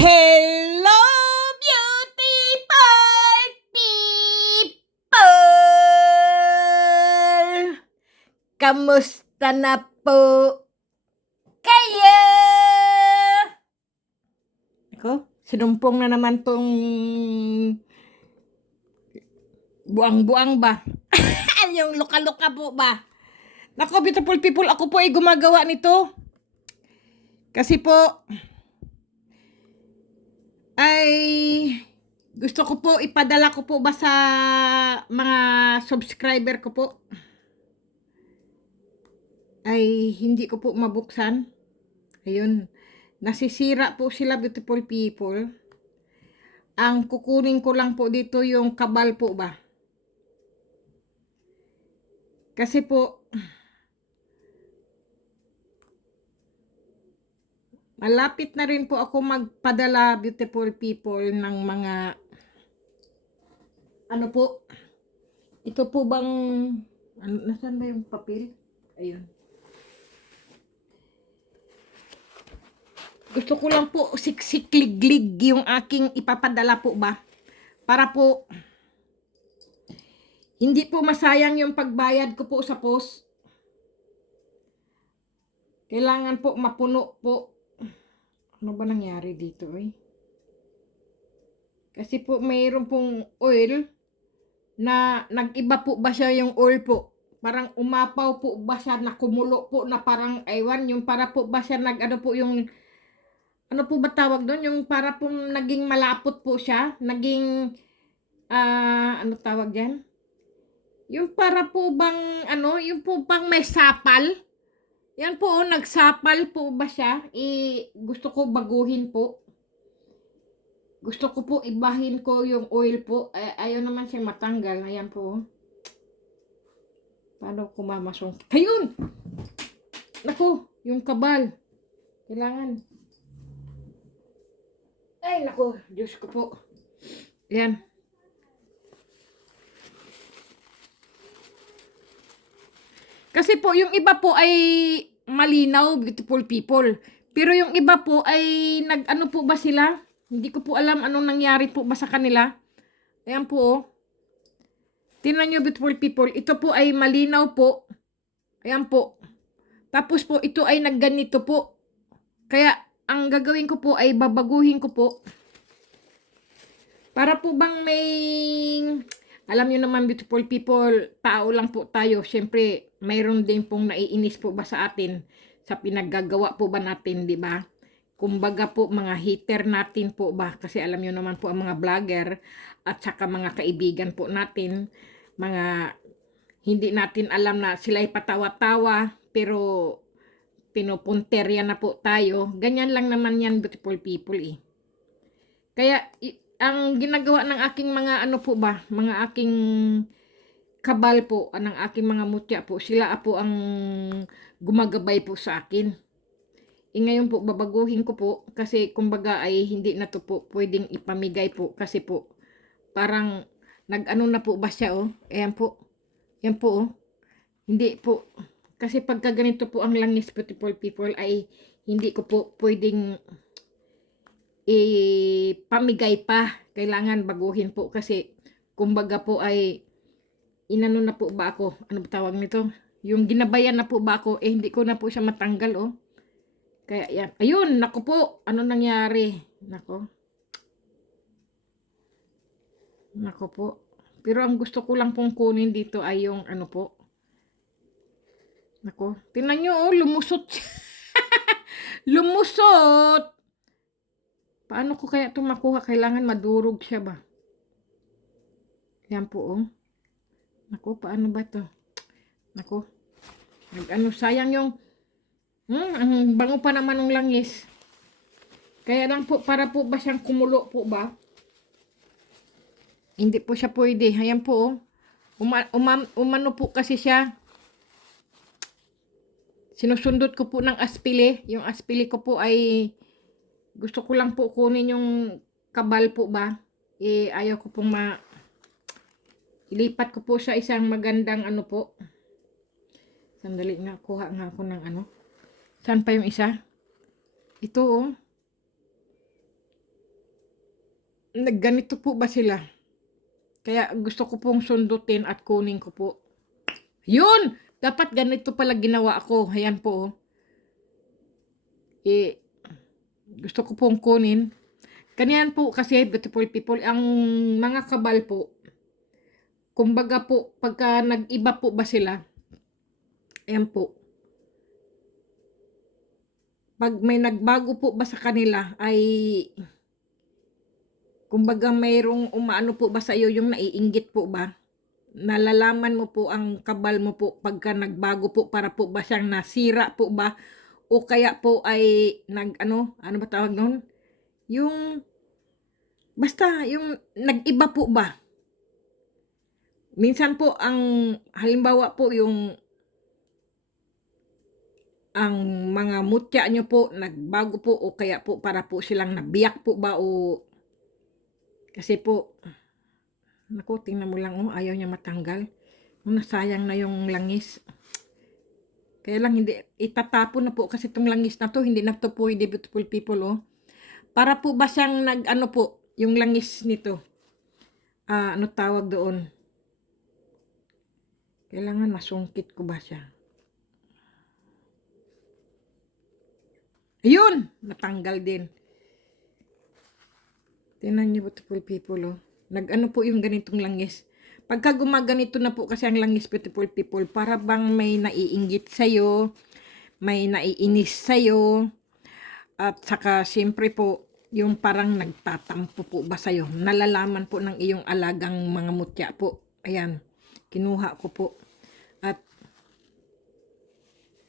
Hello, beautiful people! Kamusta na po kayo? Ako, sinumpong na naman tong buang-buang ba? Yung luka-luka po ba? Nako, beautiful people, ako po ay gumagawa nito. Kasi po, ay gusto ko po ipadala ko po ba sa mga subscriber ko po, ay hindi ko po mabuksan. Ayun, nasisira po sila, beautiful people. Ang kukunin ko lang po dito yung kabal po ba, kasi po malapit na rin po ako magpadala, beautiful people, ng mga ano po, ito po bang nasaan ba yung papel? Ayun, gusto ko lang po siksikliglig yung aking ipapadala po ba, para po hindi po masayang yung pagbayad ko po sa post. Kailangan po mapuno po. Ano ba nangyari dito eh? Kasi po mayroon pong oil na nag-iba po ba siya yung oil po? Parang umapaw po ba siya, na kumulo po na parang aywan, yung para po ba siya nag-ano po yung, ano po ba tawag doon? Yung para po naging malapot po siya, naging, ano tawag yan? Yung para po bang, ano, yung po bang may sapal? Yan po, nagsapal po ba siya? Gusto ko baguhin po. Gusto ko po ibahin ko yung oil po. Ayaw naman siya matanggal. Ayan po. Paano ko mamasong? Ayun! Naku, yung kabal. Kailangan. Ay, naku, Diyos ko po. Ayan. Kasi po, yung iba po ay malinaw, beautiful people. Pero yung iba po ay nag-ano po ba sila? Hindi ko po alam anong nangyari po ba sa kanila. Ayan po, oh. Tingnan nyo, beautiful people. Ito po ay malinaw po. Ayan po. Tapos po, ito ay nagganito po. Kaya, ang gagawin ko po ay babaguhin ko po. Para po bang may, alam nyo naman, beautiful people, tao lang po tayo. Siyempre, mayroon din pong naiinis po ba sa atin sa pinaggagawa po ba natin, di ba? Kumbaga po, mga hater natin po ba? Kasi alam nyo naman po ang mga vlogger at saka mga kaibigan po natin, mga hindi natin alam na sila'y patawa-tawa, pero pinupunterya na po tayo. Ganyan lang naman yan, beautiful people eh. Kaya, ang ginagawa ng aking mga ano po ba, mga aking kabal po, ng aking mga mutya po, sila po ang gumagabay po sa akin. Ngayon po, babaguhin ko po, kasi kumbaga ay hindi na to po pwedeng ipamigay po, kasi po, parang nag-ano na po ba siya oh, ayan po, yan po oh, hindi po, kasi pagka ganito po ang langis, beautiful people, ay hindi ko po pwedeng pamigay pa. Kailangan baguhin po kasi kumbaga po ay inano na po ba ako? Ano ba tawag nito? Yung ginabayan na po ba ako? Hindi ko na po siya matanggal oh. Kaya yan. Ayun, nako po. Ano nangyari? Nako. Nako po. Pero ang gusto ko lang pong kunin dito ay yung ano po. Nako. Tingnan nyo oh, lumusot. Lumusot. Paano ko kaya ito makuha? Kailangan madurog siya ba? Yan po oh. Naku, paano ba to? Naku. Ano, sayang yung ang bango pa naman ng langis. Kaya lang po, para po ba siyang kumulo po ba? Hindi po siya pwede. Ayan po oh. Umano po kasi siya. Sinusundot ko po ng aspili. Yung aspili ko po ay gusto ko lang po kunin yung kabal po ba. Ayaw ko pong ilipat ko po sa isang magandang ano po. Sandali nga, kuha nga ako ng ano. Saan pa yung isa? Ito oh. nagganito po ba sila? Kaya gusto ko pong sundutin at kunin ko po. Yun! Dapat ganito pala ginawa ko. Ayan po. Oh. Gusto ko pong kunin. Kanyan po kasi, beautiful people, ang mga kabal po, kumbaga po, pagka nag-iba po ba sila, ayan po, pag may nagbago po ba sa kanila, ay, kumbaga mayroong umaano po ba sa iyo, yung naiinggit po ba, nalalaman mo po ang kabal mo po, pagka nagbago po, para po ba siyang nasira po ba, o kaya po ay, ano ba tawag nun? Yung, basta, yung nag-iba po ba? Minsan po halimbawa po ang mga mutya nyo po nagbago po o kaya po para po silang nabiyak po ba o kasi po, naku, tingnan mo lang ayaw niya matanggal. Nasayang na yung langis. Kaya lang hindi, itatapon na po kasi itong langis na to, hindi na to po, hindi beautiful people Para po ba siyang po, yung langis nito. Ano tawag doon? Kailangan masungkit ko ba siya? Ayun! Natanggal din. Tingnan niyo, beautiful people, Nag-ano po yung ganitong langis. Pagka gumaganito na po kasi ang langis, beautiful people, para bang may naiinggit sa'yo, may naiinis sa'yo, at saka siyempre po, yung parang nagtatampo po ba sa'yo. Nalalaman po ng iyong alagang mga mutya po. Ayan, kinuha ko po. At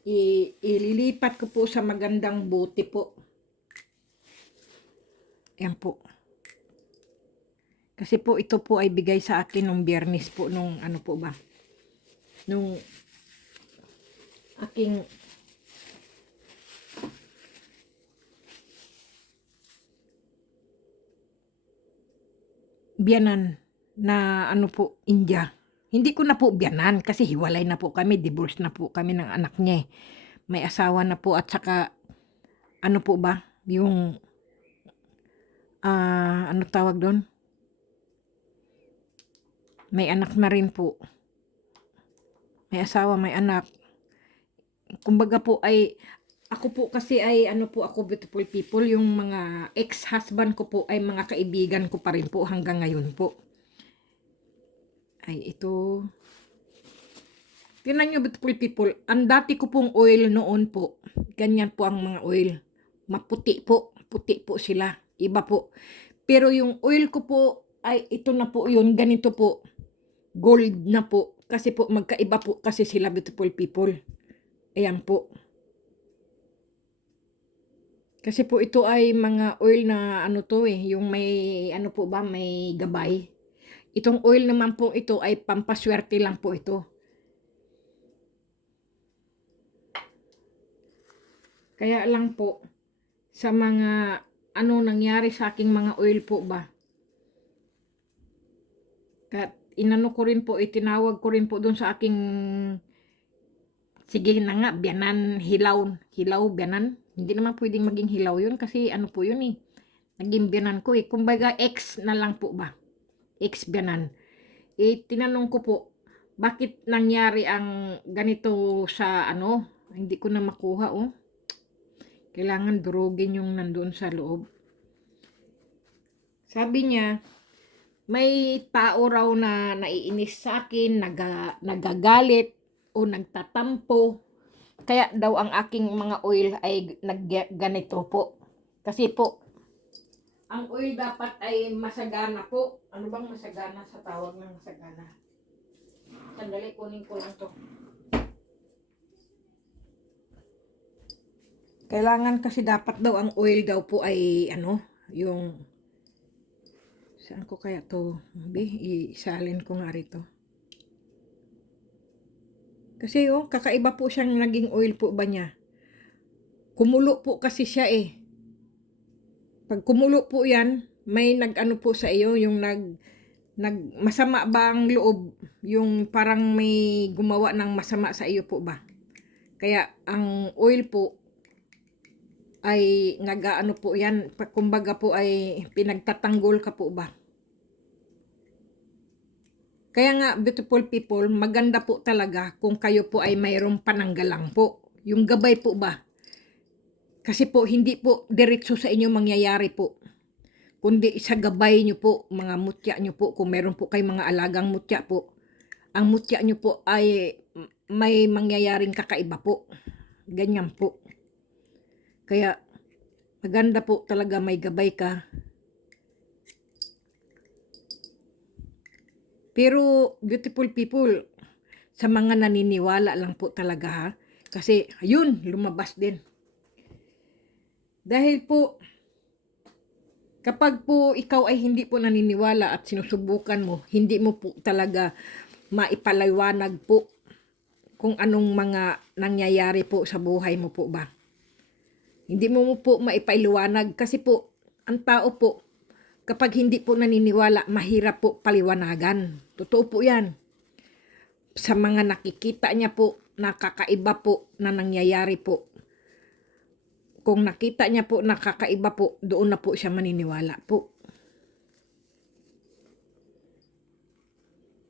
ililipat ko po sa magandang bote po. Ayan po. Kasi po ito po ay bigay sa akin nung Biyernes po, nung ano po ba, nung aking biyanan na ano po, India. Hindi ko na po biyanan kasi hiwalay na po kami, divorce na po kami ng anak niya. May asawa na po at saka ano po ba, yung ano tawag doon? May anak na rin po. May asawa, may anak. Kumbaga po ay, ako po kasi ay ano po ako, beautiful people, yung mga ex-husband ko po ay mga kaibigan ko pa rin po hanggang ngayon po. Ay ito. Tingnan nyo, beautiful people, ang dati ko pong oil noon po, ganyan po ang mga oil. Maputi po, puti po sila. Iba po. Pero yung oil ko po ay ito na po yun, ganito po. Gold na po. Kasi po magkaiba po kasi sila, beautiful people. Ayan po. Kasi po ito ay mga oil na ano to yung may ano po ba, may gabay. Itong oil naman po ito ay pampaswerte lang po ito. Kaya lang po, sa mga ano nangyari sa aking mga oil po ba. At inano ko rin po, itinawag ko rin po doon sa aking, sige na nga, biyanan, hilaw, biyanan. Hindi naman pwedeng maging hilaw yun kasi ano po yun naging biyanan ko Kumbaga ex na lang po ba. Ex biyanan. Tinanong ko po, bakit nangyari ang ganito sa ano, hindi ko na makuha Kailangan durugin yung nandoon sa loob. Sabi niya, may tao raw na naiinis sa akin, nagagalit o nagtatampo. Kaya daw ang aking mga oil ay nagganito po. Kasi po, ang oil dapat ay masagana po. Ano bang masagana sa tawag ng masagana? Sandali, kunin ko lang to. Kailangan kasi dapat daw ang oil daw po ay ano, yung saan ko kaya to? Isalin ko nga rito. Kasi kakaiba po siyang naging oil po ba niya. Kumulo po kasi siya Pag kumulo po yan, may nag-ano po sa iyo, yung masama ba ang loob? Yung parang may gumawa ng masama sa iyo po ba? Kaya ang oil po, ay nag-aano po yan, kumbaga po ay pinagtatanggol ka po ba. Kaya nga, beautiful people, maganda po talaga kung kayo po ay mayroong pananggalang po. Yung gabay po ba? Kasi po, hindi po diretso sa inyo mangyayari po. Kundi sa gabay nyo po, mga mutya nyo po, kung meron po kay mga alagang mutya po, ang mutya nyo po ay may mangyayaring kakaiba po. Ganyan po. Kaya, maganda po talaga may gabay ka. Pero, beautiful people, sa mga naniniwala lang po talaga ha. Kasi, ayun, lumabas din. Dahil po, kapag po ikaw ay hindi po naniniwala at sinusubukan mo, hindi mo po talaga maipaliwanag po kung anong mga nangyayari po sa buhay mo po ba. Hindi mo po maipaliwanag kasi po, ang tao po, kapag hindi po naniniwala, mahirap po paliwanagan. Totoo po yan. Sa mga nakikita niya po, nakakaiba po na nangyayari po. Kung nakita niya po nakakaiba po, doon na po siya maniniwala po.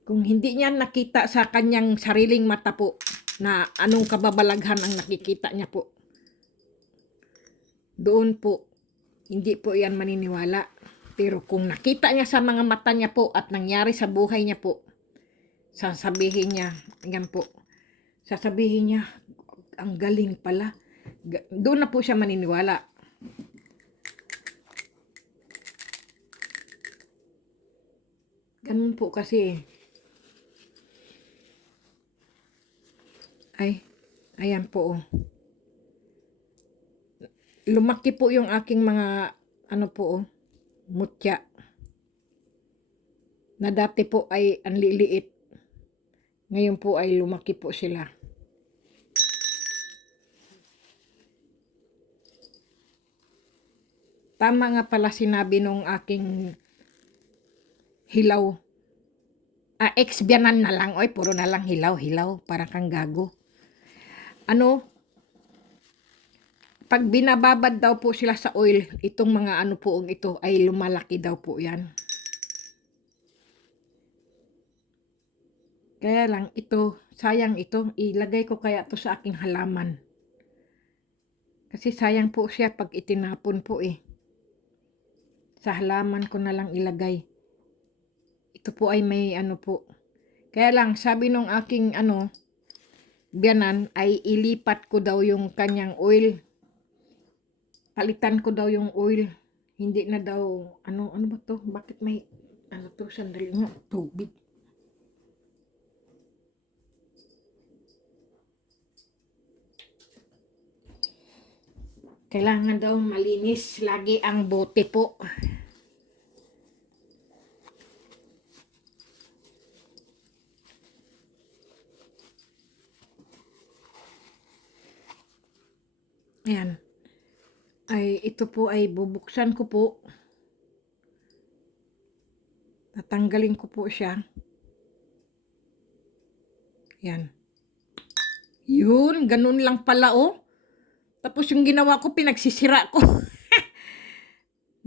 Kung hindi niya nakita sa kanyang sariling mata po, na anong kababalaghan ang nakikita niya po, doon po, hindi po yan maniniwala. Pero kung nakita niya sa mga mata niya po at nangyari sa buhay niya po, sasabihin niya, yan po, sasabihin niya, ang galing pala. Doon na po siya maniniwala. Ganun po kasi. Ay, ayan po. Lumaki po yung aking mga, ano po, mutya. Na dati po ay ang liliit. Ngayon po ay lumaki po sila. Tama nga pala sinabi nung aking hilaw. Ex-biyanan na lang. Oy, puro na lang hilaw. Para kang gago. Ano? Pag binababad daw po sila sa oil, itong mga ano po ito ay lumalaki daw po yan. Kaya lang ito, sayang ito. Ilagay ko kaya to sa aking halaman. Kasi sayang po siya pag itinapon po eh. Sa halaman ko na lang ilagay. Ito po ay may ano po. Kaya lang, sabi nung aking biyanan ay ilipat ko daw yung kanyang oil. Palitan ko daw yung oil. Hindi na daw, ano ba to? Bakit may, to, sandali nga, tubig. Kailangan daw malinis lagi ang bote po. Ayan. Ay, ito po ay bubuksan ko po. Tatanggalin ko po siya. Yan. Yun, ganun lang pala oh. Tapos yung ginawa ko, pinagsisira ko.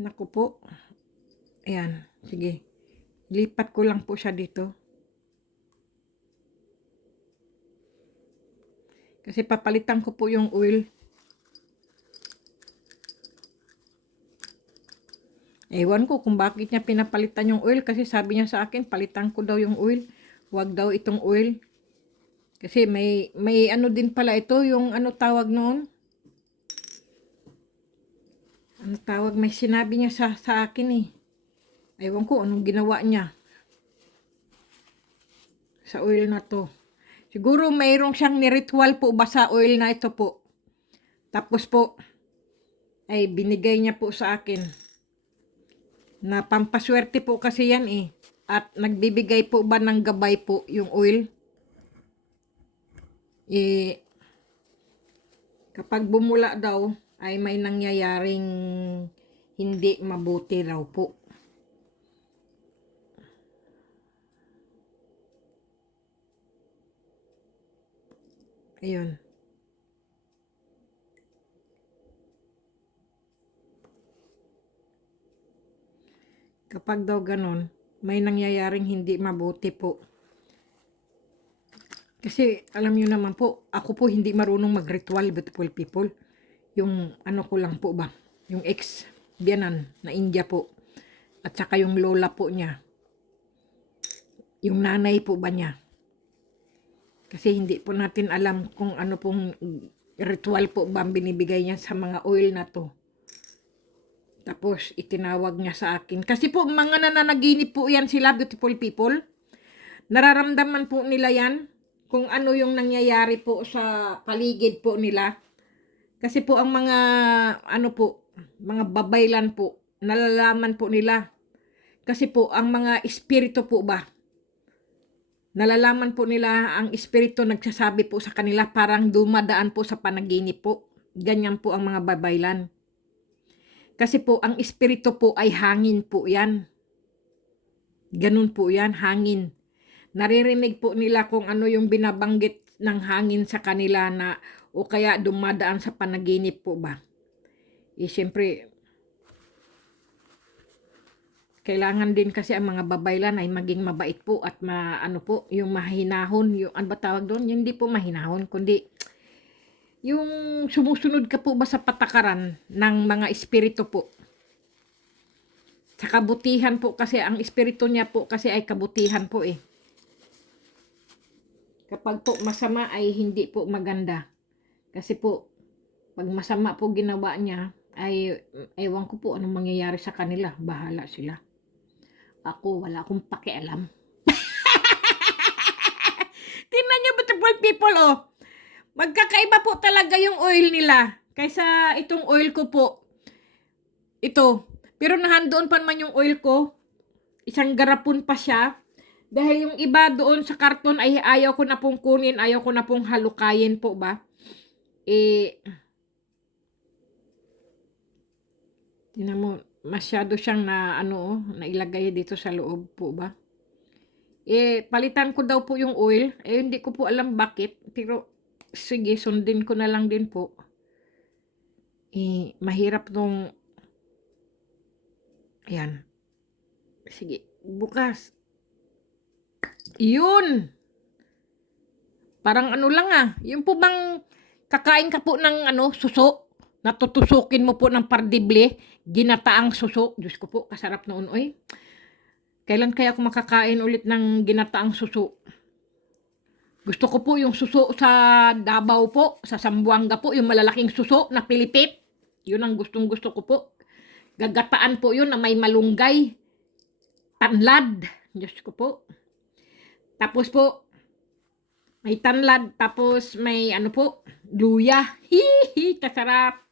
Naku po. Ayan, sige. Lipat ko lang po siya dito. Kasi papalitan ko po yung oil. Ewan ko kung bakit niya pinapalitan yung oil. Kasi sabi niya sa akin, palitan ko daw yung oil. Huwag daw itong oil. Kasi may ano din pala ito, yung ano tawag noon. Ano tawag, may sinabi niya sa akin eh. Ewan ko anong ginawa niya sa oil na to. Siguro mayroong siyang niritual po ba sa oil na ito po. Tapos po, ay binigay niya po sa akin. Na pampaswerte po kasi yan eh. At nagbibigay po ba ng gabay po yung oil. Eh, kapag bumula daw, ay may nangyayaring hindi mabuti raw po. Ayun. Kapag daw ganon, may nangyayaring hindi mabuti po. Kasi alam niyo naman po, ako po hindi marunong mag-ritual, beautiful people. Yung ano ko lang po ba, yung ex-biyanan na India po. At saka yung lola po niya. Yung nanay po ba niya. Kasi hindi po natin alam kung ano pong ritual po ba ang binibigay niya sa mga oil na to. Tapos itinawag niya sa akin. Kasi po mga nananaginip po yan sila, beautiful people. Nararamdaman po nila yan kung ano yung nangyayari po sa paligid po nila. Kasi po ang mga ano po, mga babaylan po, nalalaman po nila. Kasi po ang mga espiritu po ba, nalalaman po nila, ang espiritu nagsasabi po sa kanila, parang dumadaan po sa panaginip po. Ganyan po ang mga babaylan. Kasi po ang espiritu po ay hangin po yan. Ganun po yan, hangin. Naririnig po nila kung ano yung binabanggit ng hangin sa kanila na o kaya dumadaan sa panaginip po ba. Eh syempre, kailangan din kasi ang mga babaylan ay maging mabait po at ano po, yung mahinahon, yung ano ba tawag doon? Hindi po mahinahon, kundi yung sumusunod ka po ba sa patakaran ng mga espiritu po. Sa kabutihan po kasi, ang espiritu niya po kasi ay kabutihan po eh. Kapag po masama ay hindi po maganda. Kasi po, pag masama po ginawa niya, ay ewan ko po anong mangyayari sa kanila. Bahala sila. Ako, wala akong pakialam. Tingnan nyo, beautiful people, oh. Magkakaiba po talaga yung oil nila. Kaysa itong oil ko po. Ito. Pero nahandoon pa naman yung oil ko. Isang garapon pa siya. Dahil yung iba doon sa karton ay ayaw ko na pong kunin. Ayaw ko na pong halukayin po ba. Tingnan mo, masyado siyang na nailagay dito sa loob po ba. Palitan ko daw po yung oil. Hindi ko po alam bakit. Pero sige, sundin ko na lang din po. Mahirap nung ayan. Sige, bukas. Yun. Parang ano lang yung po bang kakain ka po ng suso, natutusukin mo po ng pardible, ginataang suso. Diyos ko po, kasarap noon, oy. Kailan kaya ako makakain ulit ng ginataang suso? Gusto ko po yung suso sa Davao po, sa Zamboanga po, yung malalaking suso na pilipit. Yun ang gustong gusto ko po. Gagataan po yun na may malunggay. Tanlad. Diyos ko po. Tapos po, may tanlad, tapos may luya. Hihi, kasarap.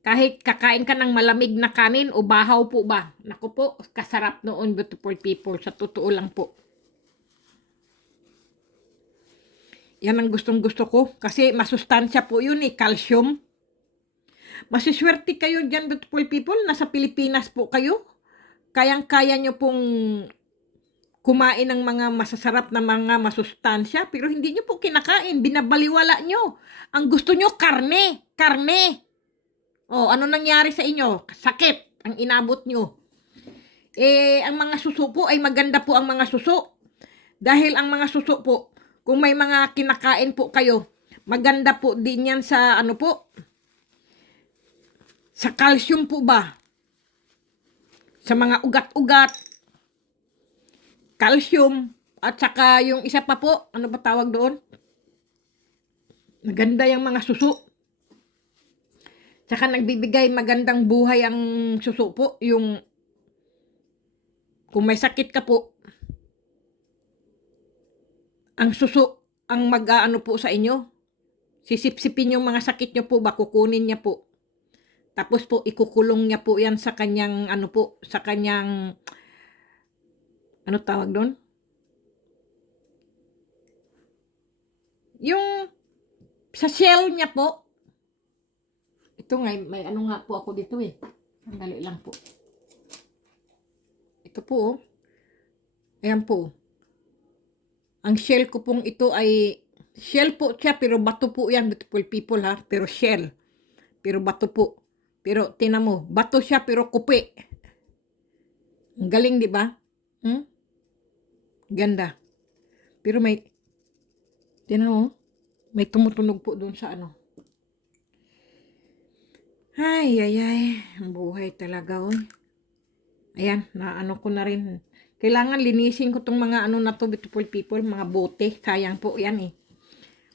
Kahit kakain ka ng malamig na kanin o bahaw po ba. Naku po, kasarap noon, beautiful people. Sa totoo lang po. Yan ang gustong gusto ko. Kasi masustansya po yun calcium. Masiswerte kayo dyan, beautiful people. Nasa Pilipinas po kayo. Kayang-kaya nyo pong kumain ng mga masasarap na mga masustansya, pero hindi nyo po kinakain, binabaliwala nyo. Ang gusto nyo, karne. Ano nangyari sa inyo? Sakit ang inabot nyo. Ang mga suso po ay maganda po ang mga suso. Dahil ang mga suso po, kung may mga kinakain po kayo, maganda po din yan sa sa calcium po ba? Sa mga ugat-ugat, calcium, at saka yung isa pa po, ano ba tawag doon? Maganda yung mga suso. Saka nagbibigay magandang buhay ang suso po. Yung, kung may sakit ka po, ang suso, ang mag-aano po sa inyo. Sisipsipin yung mga sakit nyo po ba, kukunin niya po. Tapos po, ikukulong niya po yan sa kanyang, sa kanyang, ano tawag doon? Yung sa shell niya po. Ito nga, may nga po ako dito eh. Sandali lang po. Ito po. Ayan po. Ang shell ko pong ito ay, shell po siya, pero bato po yan, beautiful people ha. Pero shell. Pero bato po. Pero tinan mo, bato siya pero kupi. Ang galing, di ba? Hmm? Ganda. Pero may, tinan mo, may tumutunog po doon sa ano. Ay, ay, ay. Ang buhay talaga, oy. Ayan, naano ko na rin. Kailangan linisin ko tong mga ano na to, beautiful people, mga bote. Sayang po yan eh.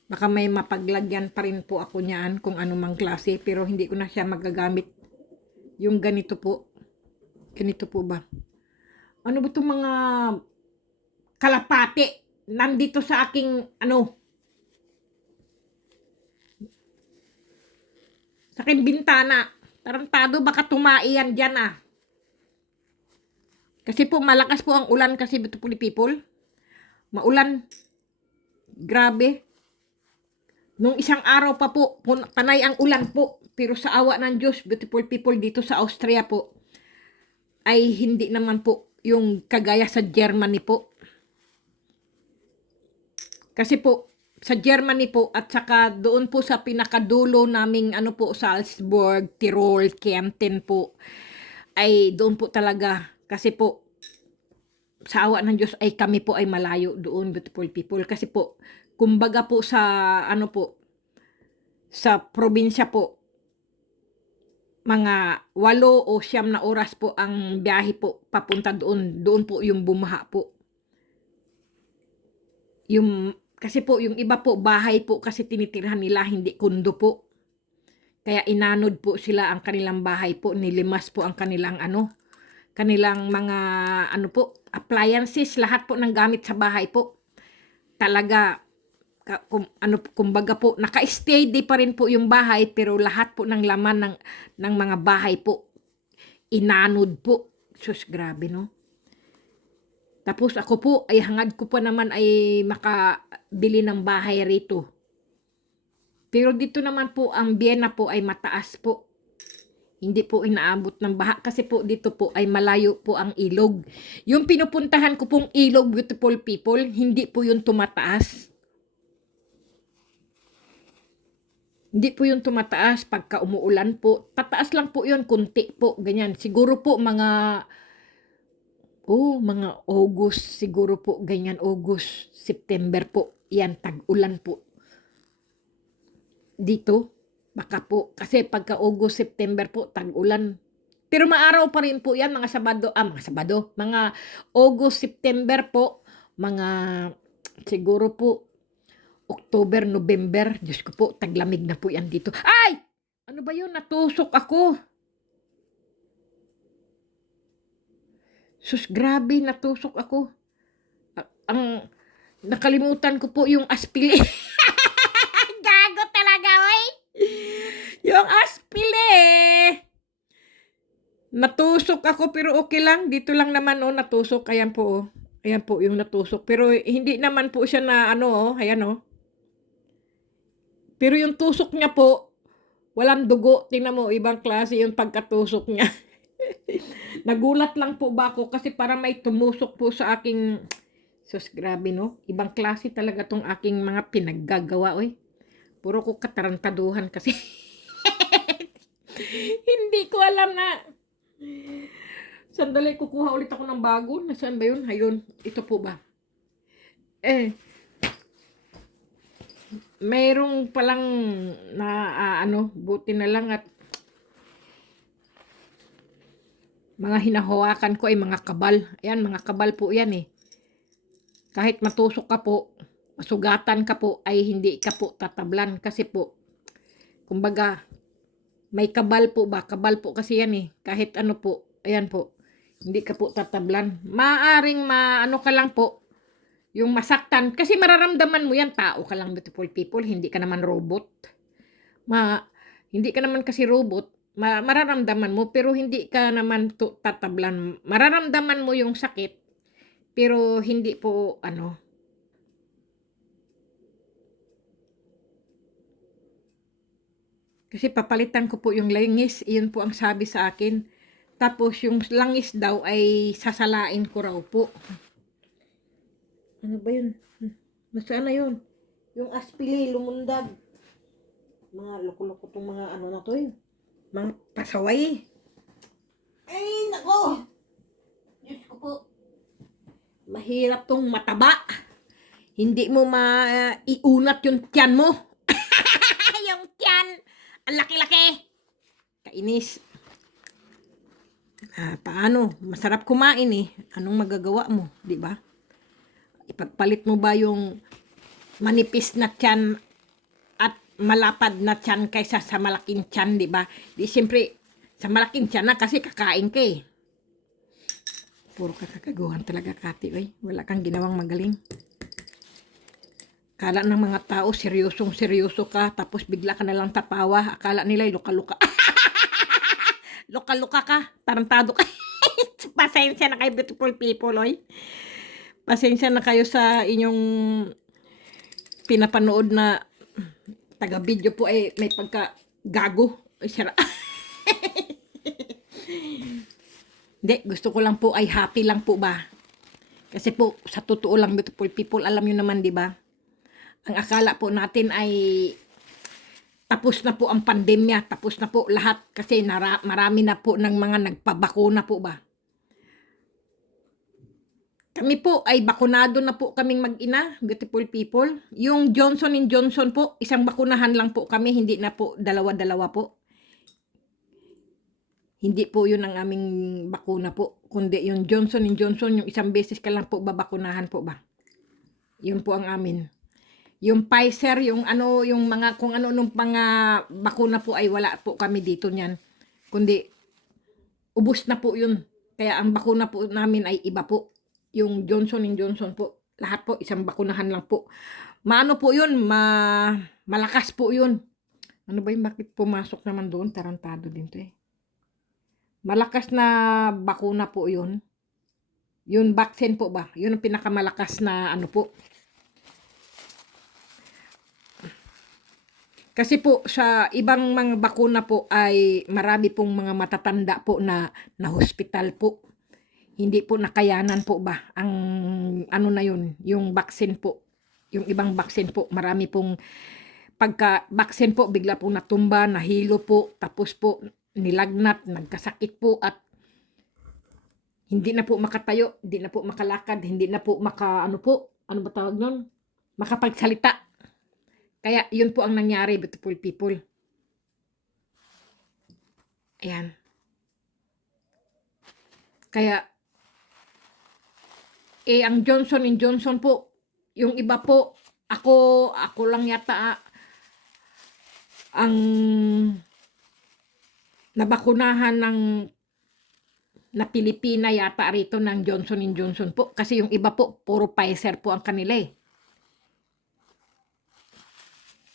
Baka may mapaglagyan pa rin po ako niyan kung anumang klase, pero hindi ko na siya magagamit. Yung ganito po. Ganito po ba? Ano ba itong mga kalapate? Nandito sa aking, ano, sa aking bintana. Tarantado, baka tumaiyan dyan ah. Kasi po, malakas po ang ulan kasi, beautiful people. Maulan. Grabe. Nung isang araw pa po, panay ang ulan po. Pero sa awa ng Diyos, beautiful people, dito sa Austria po, ay hindi naman po yung kagaya sa Germany po. Kasi po, sa Germany po at saka doon po sa pinakadulo naming ano po, Salzburg, Tirol, Kempten po, ay doon po talaga. Kasi po, sa awa ng Diyos ay kami po ay malayo doon, beautiful people. Kasi po, kumbaga po sa ano po, sa probinsya po, mga 8 o 9 na oras po ang biyahe po papunta doon. Doon po yung bumaha po. Yung, kasi po, yung iba po, bahay po kasi tinitirhan nila, hindi kundo po. Kaya inanod po sila ang kanilang bahay po, nilimas po ang kanilang ano, kanilang mga ano po, appliances, lahat po ng gamit sa bahay po. Talaga, kumbaga po, naka-steady pa rin po yung bahay, pero lahat po ng laman ng mga bahay po, inanod po. Sus, grabe no. Tapos ako po, ay hangad ko pa naman ay makabili ng bahay rito. Pero dito naman po, ang Vienna po ay mataas po. Hindi po inaabot ng baha kasi po dito po ay malayo po ang ilog. Yung pinupuntahan ko pong ilog, beautiful people, hindi po yung tumataas. Hindi po yung tumataas pagka umuulan po. Tataas lang po yun, kunti po, ganyan. Siguro po mga August, siguro po, ganyan, August, September po. Yan, tag-ulan po. Dito, baka po, kasi pagka August, September po, tag-ulan. Pero maaraw pa rin po yan, mga Sabado, mga August, September po, mga siguro po, October, November, Diyos ko po, taglamig na po yan dito. Ay! Ano ba yun? Natusok ako. Sus, grabe, natusok ako. Ang nakalimutan ko po yung aspili. Gago talaga, oy. Yung aspili. Natusok ako pero okay lang. Dito lang naman natusok. Ayan po oh. Ayan po yung natusok. Pero hindi naman po siya na ano ayan oh. Pero yung tusok niya po, walang dugo. Tingnan mo, ibang klase yung pagkatusok niya. Nagulat lang po ba ako kasi para may tumusok po sa aking sus, grabe no. Ibang klase talaga tong aking mga pinaggagawa oy. Puro ko katarantaduhan kasi. Hindi ko alam na. Sandali, kukuha ulit ako ng bago. Nasaan ba yun? Ayun, ito po ba? Mayroong palang na buti na lang at mga hinahawakan ko ay mga kabal. Ayan, mga kabal po yan eh. Kahit matusok ka po, masugatan ka po, ay hindi ka po tatablan. Kasi po, kumbaga, may kabal po ba? Kabal po kasi yan eh. Kahit ano po, ayan po, hindi ka po tatablan. Maaring ka lang po, yung masaktan. Kasi mararamdaman mo yan, tao ka lang, beautiful people. Hindi ka naman robot. Hindi ka naman kasi robot. Mararamdaman mo, pero hindi ka naman tatablan. Mararamdaman mo yung sakit, pero hindi po kasi papalitan ko po yung langis, iyon po ang sabi sa akin. Tapos yung langis daw ay sasalain ko raw po. Ano ba yun? Nasaan na yun? Yung aspili, lumundag. Mga loko-loko tong mga na to yun. Mga pasaway. Ay, nako! Diyos hirap tong mataba. Hindi mo maiunat yung tiyan mo. Yung tiyan. Ang laki-laki. Kainis. Paano? Masarap kumain eh. Anong magagawa mo? Di ba? Ipagpalit mo ba yung manipis na tiyan at malapad na tiyan kaysa sa malaking tiyan, di ba? Di siyempre, sa malaking tiyan na kasi kakain ka eh. Puro kakagaguhan talaga, Kati. Oy. Wala kang ginawang magaling. Akala ng mga tao, seryoso ka, tapos bigla ka nalang tatawa. Akala nila, luka-luka. Luka-luka ka, tarantado ka. Pasensya na kayo, beautiful people, oy. Pasensya na kayo sa inyong pinapanood na taga-video po ay may pagka-gago. Hindi, gusto ko lang po ay happy lang po ba. Kasi po, sa totoo lang, beautiful people, alam nyo naman, di ba? Ang akala po natin ay tapos na po ang pandemya, tapos na po lahat kasi marami na po ng mga nagpabakuna po ba. Kami po ay bakunado na po kaming mag-ina, beautiful people. Yung Johnson & Johnson po, isang bakunahan lang po kami, hindi na po dalawa-dalawa po. Hindi po yun ang aming bakuna po, kundi yung Johnson & Johnson, yung isang beses ka lang po babakunahan po ba. Yun po ang amin. Yung Pfizer, yung ano, yung mga, kung ano nung mga bakuna po ay wala po kami dito niyan. Kundi, ubos na po yun. Kaya ang bakuna po namin ay iba po. Yung Johnson & Johnson po, lahat po, isang bakunahan lang po. Maano po yun, malakas po yun. Ano ba yung bakit pumasok naman doon? Tarantado din to eh. Malakas na bakuna po yun. Yun, vaccine po ba? Yun ang pinakamalakas na ano po. Kasi po sa ibang mga bakuna po ay marami pong mga matatanda po na hospital po. Hindi po nakayanan po ba ang ano na yun, yung vaccine po. Yung ibang vaccine po, marami pong pagka-vaccine po, bigla po natumba, nahilo po, tapos po nilagnat, nagkasakit po at hindi na po makatayo, hindi na po makalakad, hindi na po ano ba tawag nun? Makapagsalita. Kaya yun po ang nangyari, beautiful people. Ayan. Kaya, ang Johnson & Johnson po, yung iba po, ako lang yata ang nabakunahan na Pilipina yata rito ng Johnson & Johnson po. Kasi yung iba po, puro Pfizer po ang kanila eh.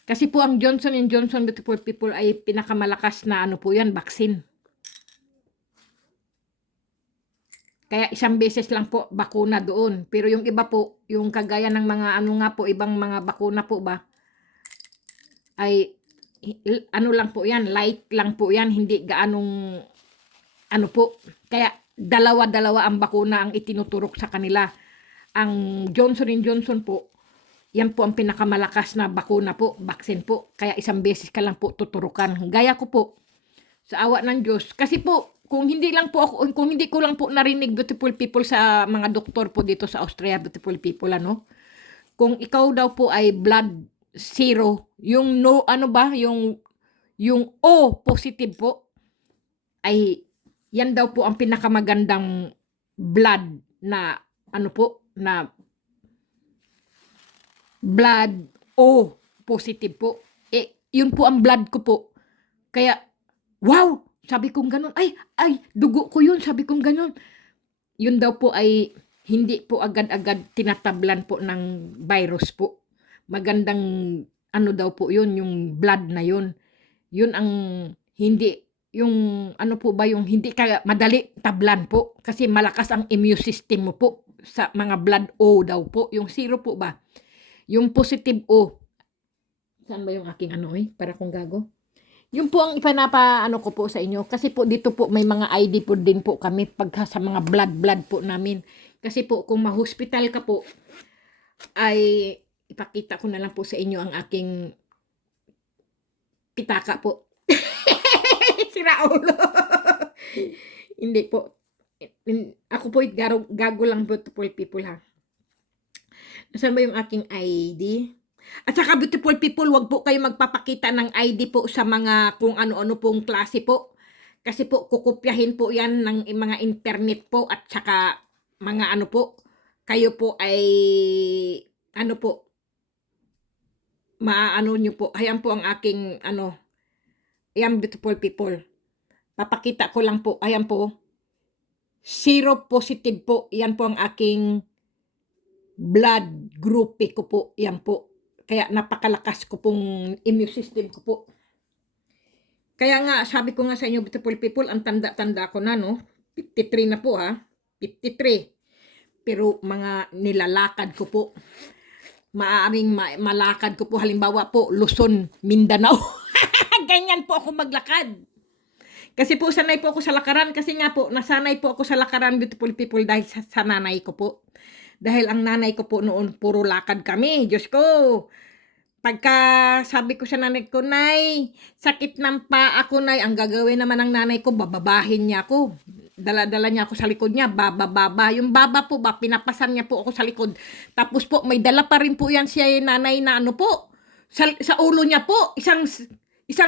Kasi po ang Johnson & Johnson, beautiful people, ay pinakamalakas na ano po yan, vaccine. Kaya isang beses lang po bakuna doon. Pero yung iba po, yung kagaya ng mga ano nga po, ibang mga bakuna po ba, ay ano lang po yan, light lang po yan, hindi gaanong ano po. Kaya dalawa-dalawa ang bakuna ang itinuturok sa kanila. Ang Johnson & Johnson po, yan po ang pinakamalakas na bakuna po, vaccine po. Kaya isang beses ka lang po tuturukan. Gaya ko po, sa awa ng Diyos. Kasi po, kung hindi ko lang po narinig, beautiful people, sa mga doktor po dito sa Austria, beautiful people, ano? Kung ikaw daw po ay blood zero, yung no, ano ba, yung O positive po, ay yan daw po ang pinakamagandang blood na, ano po, na blood O positive po. Yun po ang blood ko po. Kaya, wow! Sabi kong ganun. Ay, dugo ko yun. Sabi kong ganun. Yun daw po ay hindi po agad-agad tinatablan po ng virus po. Magandang ano daw po yun, yung blood na yun. Yun ang hindi, yung ano po ba, yung hindi ka madali tablan po. Kasi malakas ang immune system mo po sa mga blood O daw po. Yung zero po ba? Yung positive O. Saan ba yung aking ano eh? Para kong gago. Yung po ang ipanapaano ko po sa inyo. Kasi po dito po may mga ID po din po kami pagka sa mga blood po namin. Kasi po kung ma-hospital ka po, ay ipakita ko na lang po sa inyo ang aking pitaka po. Sira ulo. Hindi po. Ako po gago lang, beautiful people ha. Nasaan ba yung aking ID? At saka beautiful people, wag po kayo magpapakita ng ID po sa mga kung ano-ano pong klase po. Kasi po, kukopyahin po yan ng mga internet po at saka mga ano po, kayo po ay ano po, maaano nyo po. Ayan po ang aking ano, ayan beautiful people. Papakita ko lang po, ayan po, zero positive po. Yan po ang aking blood group ko po. Yan po. Kaya napakalakas ko pong immune system ko po. Kaya nga, sabi ko nga sa inyo, beautiful people, ang tanda-tanda ko na, no? 53 na po, ha? 53. Pero mga nilalakad ko po, maaaring malakad ko po, halimbawa po, Luzon, Mindanao. Ganyan po ako maglakad. Kasi po, sanay po ako sa lakaran. Kasi nga po, nasanay po ako sa lakaran, beautiful people, dahil sa nanay ko po. Dahil ang nanay ko po noon, puro lakad kami. Diyos ko, pagka sabi ko sa nanay ko, Nay, sakit ng paa ako, Nay. Ang gagawin naman ng nanay ko, bababahin niya ako. Dala-dala niya ako sa likod niya, baba. Yung baba po ba, pinapasan niya po ako sa likod. Tapos po, may dala pa rin po yan siya, nanay, na ano po. Sa ulo niya po, isang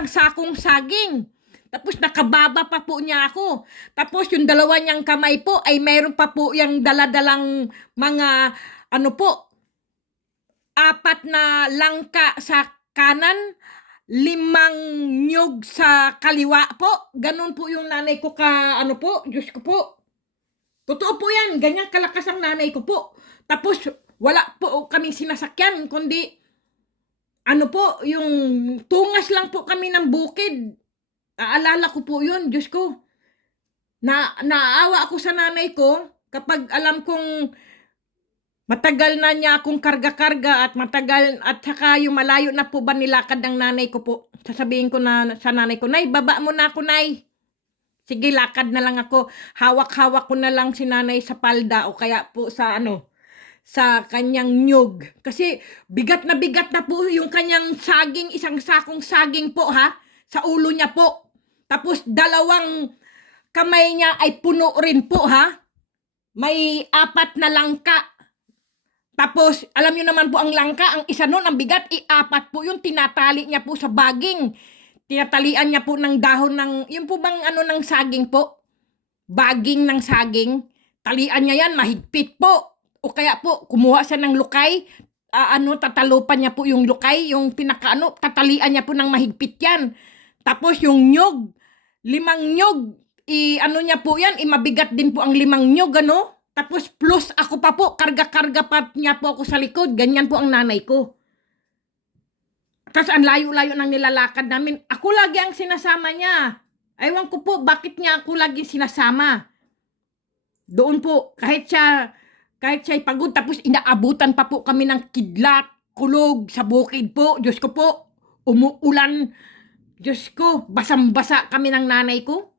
sakong saging. Tapos nakababa pa po niya ako. Tapos yung dalawa niyang kamay po ay mayroon pa po yung daladalang mga ano po, 4 na langka sa kanan, 5 nyug sa kaliwa po. Ganon po yung nanay ko ka ano po, Diyos ko po. Totoo po yan, ganyan kalakas ang nanay ko po. Tapos wala po kaming sinasakyan, kundi ano po, yung tungas lang po kami ng bukid. Aalala ko po yun, Diyos ko. Naawa ako sa nanay ko kapag alam kong matagal na niya akong karga-karga at matagal at saka yung malayo na po ba nilakad ng nanay ko po. Sasabihin ko na sa nanay ko, Nay, baba mo na ako, Nay. Sige, lakad na lang ako. Hawak-hawak ko na lang si nanay sa palda o kaya po sa ano, sa kanyang nyug. Kasi bigat na po yung kanyang saging, isang sakong saging po ha, sa ulo niya po. Tapos 2 kamay niya ay puno rin po ha. May 4 na langka. Tapos alam niyo naman po ang langka, ang isa nun, ang bigat, 4 po yung tinatali niya po sa baging. Tinatalian niya po ng dahon ng, yung po bang ano ng saging po? Baging ng saging. Talian niya yan, mahigpit po. O kaya po, kumuha siya ng lukay, tatalupan niya po yung lukay, yung pinakaano, tatalian niya po ng mahigpit yan. Tapos yung nyog, 5 nyog, ano niya po yan, mabigat din po ang 5 nyog, ano? Tapos plus ako pa po, karga-karga pa niya po ako sa likod, ganyan po ang nanay ko. Tapos ang layo-layo ng nilalakad namin, ako lagi ang sinasama niya. Aywan ko po, bakit niya ako lagi sinasama? Doon po, kahit siya'y pagod, tapos inaabutan pa po kami ng kidlat, kulog sa bukid po. Diyos ko po, umuulan. Diyos ko, basang-basa kami ng nanay ko.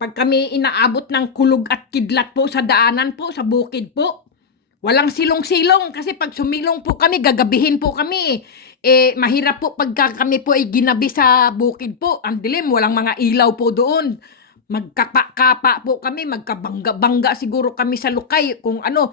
Pag kami inaabot ng kulog at kidlat po sa daanan po, sa bukid po. Walang silong-silong kasi pag sumilong po kami, gagabihin po kami. Mahirap po pagka kami po ay ginabi sa bukid po. Ang dilim, walang mga ilaw po doon. Magkapa-kapa po kami, magkabangga-bangga siguro kami sa lukay. Kung ano,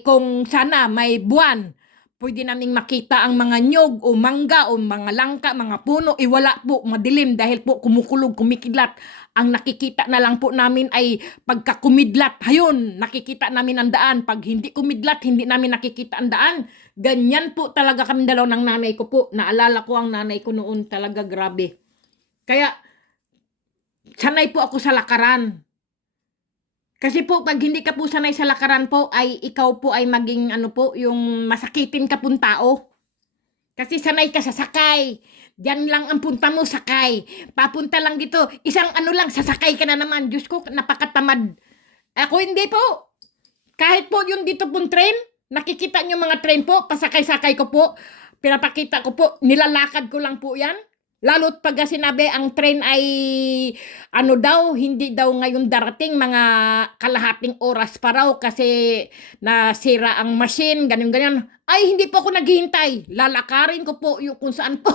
kung sana may buwan, pwede naming makita ang mga nyog o mangga o mga langka, mga puno. Wala po, madilim dahil po kumukulog, kumikidlat. Ang nakikita na lang po namin ay pagkakumidlat. Hayun, nakikita namin ang daan. Pag hindi kumidlat, hindi namin nakikita ang daan. Ganyan po talaga kami dalaw ng nanay ko po. Naalala ko ang nanay ko noon, talaga grabe. Kaya, sanay po ako sa lakaran. Kasi po, pag hindi ka po sanay sa lakaran po, ay ikaw po ay maging ano po, yung masakitin ka pong tao. Kasi sanay ka sa sakay. Diyan lang ang punta mo, sakay. Papunta lang dito, isang ano lang, sasakay ka na naman. Diyos ko, napakatamad. Ako hindi po. Kahit po yung dito pong train, nakikita nyo mga train po, pasakay-sakay ko po, pinapakita ko po, nilalakad ko lang po yan. Lalo't pag sinabi ang train ay ano daw, hindi daw ngayon darating, mga kalahating oras pa raw kasi nasira ang machine, ganyan-ganyan. Ay, hindi po ako naghihintay. Lalakarin ko po yung kung saan po.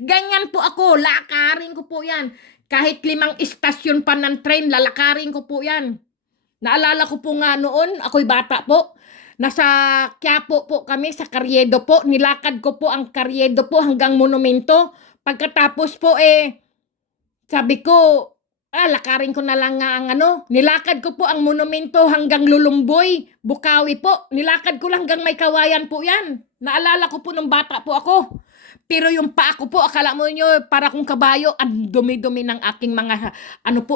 Ganyan po ako, lakarin ko po yan. Kahit 5 istasyon pa ng train, lalakarin ko po yan. Naalala ko po nga noon, ako'y bata po, Nasa Quiapo po kami, sa Carriedo po. Nilakad ko po ang Carriedo po hanggang monumento. Pagkatapos po sabi ko, lakarin ko na lang nga ang nilakad ko po ang monumento hanggang Lulumboy, Bukawi po. Nilakad ko lang hanggang May Kawayan po yan. Naalala ko po nung bata po ako. Pero yung paa ko po, akala mo nyo, para kong kabayo, ang dumi-dumi ng aking mga,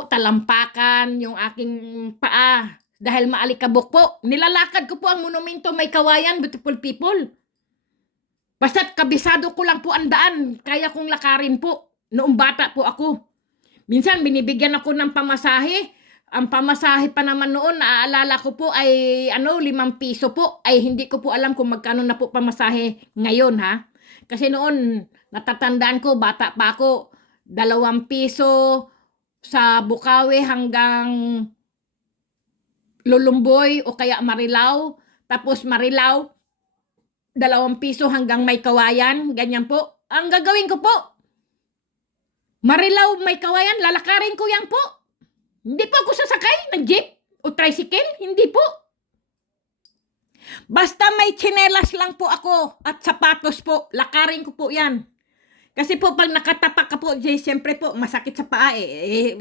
talampakan, yung aking paa. Dahil maalikabok po. Nilalakad ko po ang monumento May Kawayan, beautiful people. Basta't kabisado ko lang po ang daan, kaya kong lakarin po. Noong bata po ako. Minsan binibigyan ako ng pamasahe. Ang pamasahe pa naman noon, naaalala ko po ay 5 piso po. Ay hindi ko po alam kung magkano na po pamasahe ngayon ha. Kasi noon, natatandaan ko, bata pa ako, 2 piso sa Bukawi hanggang Lulumboy o kaya Marilao. Tapos Marilao, 2 piso hanggang May Kawayan. Ganyan po. Ang gagawin ko po, Marilao, May Kawayan, lalakarin ko yan po. Hindi po ako sasakay ng jeep o tricycle. Hindi po. Basta may tsinelas lang po ako at sapatos po, lakarin ko po yan. Kasi po pag nakatapak ka po, siyempre po masakit sa paa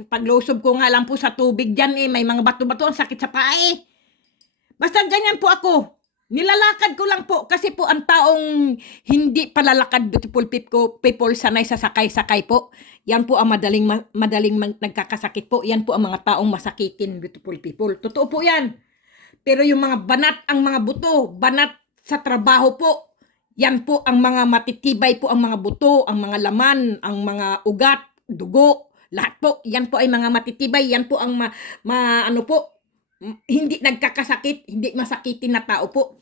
paglusob ko nga lang po sa tubig dyan may mga bato-bato, ang sakit sa paa Basta ganyan po ako. Nilalakad ko lang po kasi po ang taong hindi palalakad, beautiful people, sanay sa sakay-sakay po. Yan po ang madaling nagkakasakit po. Yan po ang mga taong masakitin, beautiful people. Totoo po yan. Pero yung mga banat, ang mga buto, banat sa trabaho po, yan po ang mga matitibay po, ang mga buto, ang mga laman, ang mga ugat, dugo, lahat po. Yan po ay mga matitibay. Yan po ang hindi nagkakasakit, hindi masakitin na tao po.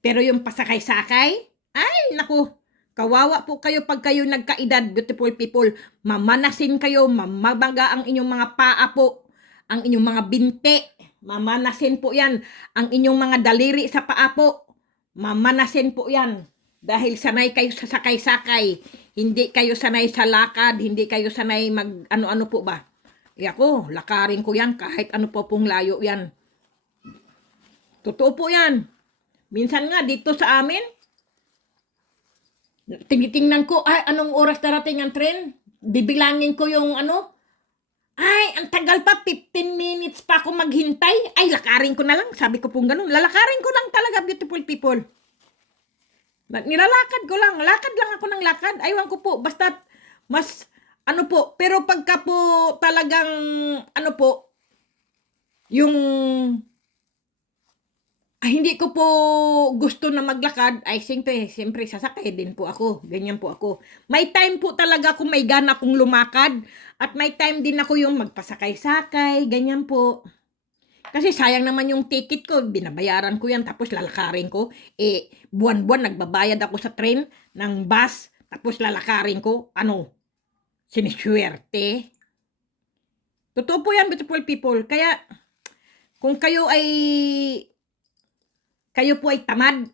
Pero yung pasakay-sakay, ay naku, kawawa po kayo pag kayo nagkaedad, beautiful people. Mamanasin kayo, mamabaga ang inyong mga paa po, ang inyong mga binte, mamanasin po yan. Ang inyong mga daliri sa paa po, mamanasin po yan. Dahil sanay kayo sa sakay-sakay, hindi kayo sanay sa lakad, hindi kayo sanay mag ano-ano po ba. Ako, lakarin ko yan kahit ano po pong layo yan. Totoo po yan. Minsan nga dito sa amin, tinitingnan ko, anong oras darating ang tren? Bibilangin ko yung ang tagal pa, 15 minutes pa ako maghintay. Ay, lakarin ko na lang. Sabi ko pong ganun, lalakarin ko lang talaga, beautiful people. Nilalakad ko lang, lakad lang ako ng lakad. Aywan ko po, basta mas, pero pagka po talagang, yung hindi ko po gusto na maglakad, ay siyempre sasakay din po ako. Ganyan po ako. May time po talaga kung may gana kong lumakad at may time din ako yung magpasakay-sakay, ganyan po. Kasi sayang naman yung ticket ko, binabayaran ko yan tapos lalakarin ko. Buwan-buwan nagbabayad ako sa train ng bus tapos lalakarin ko. Siniswerte. Totoo po yan, beautiful people. Kaya kung kayo po ay tamad,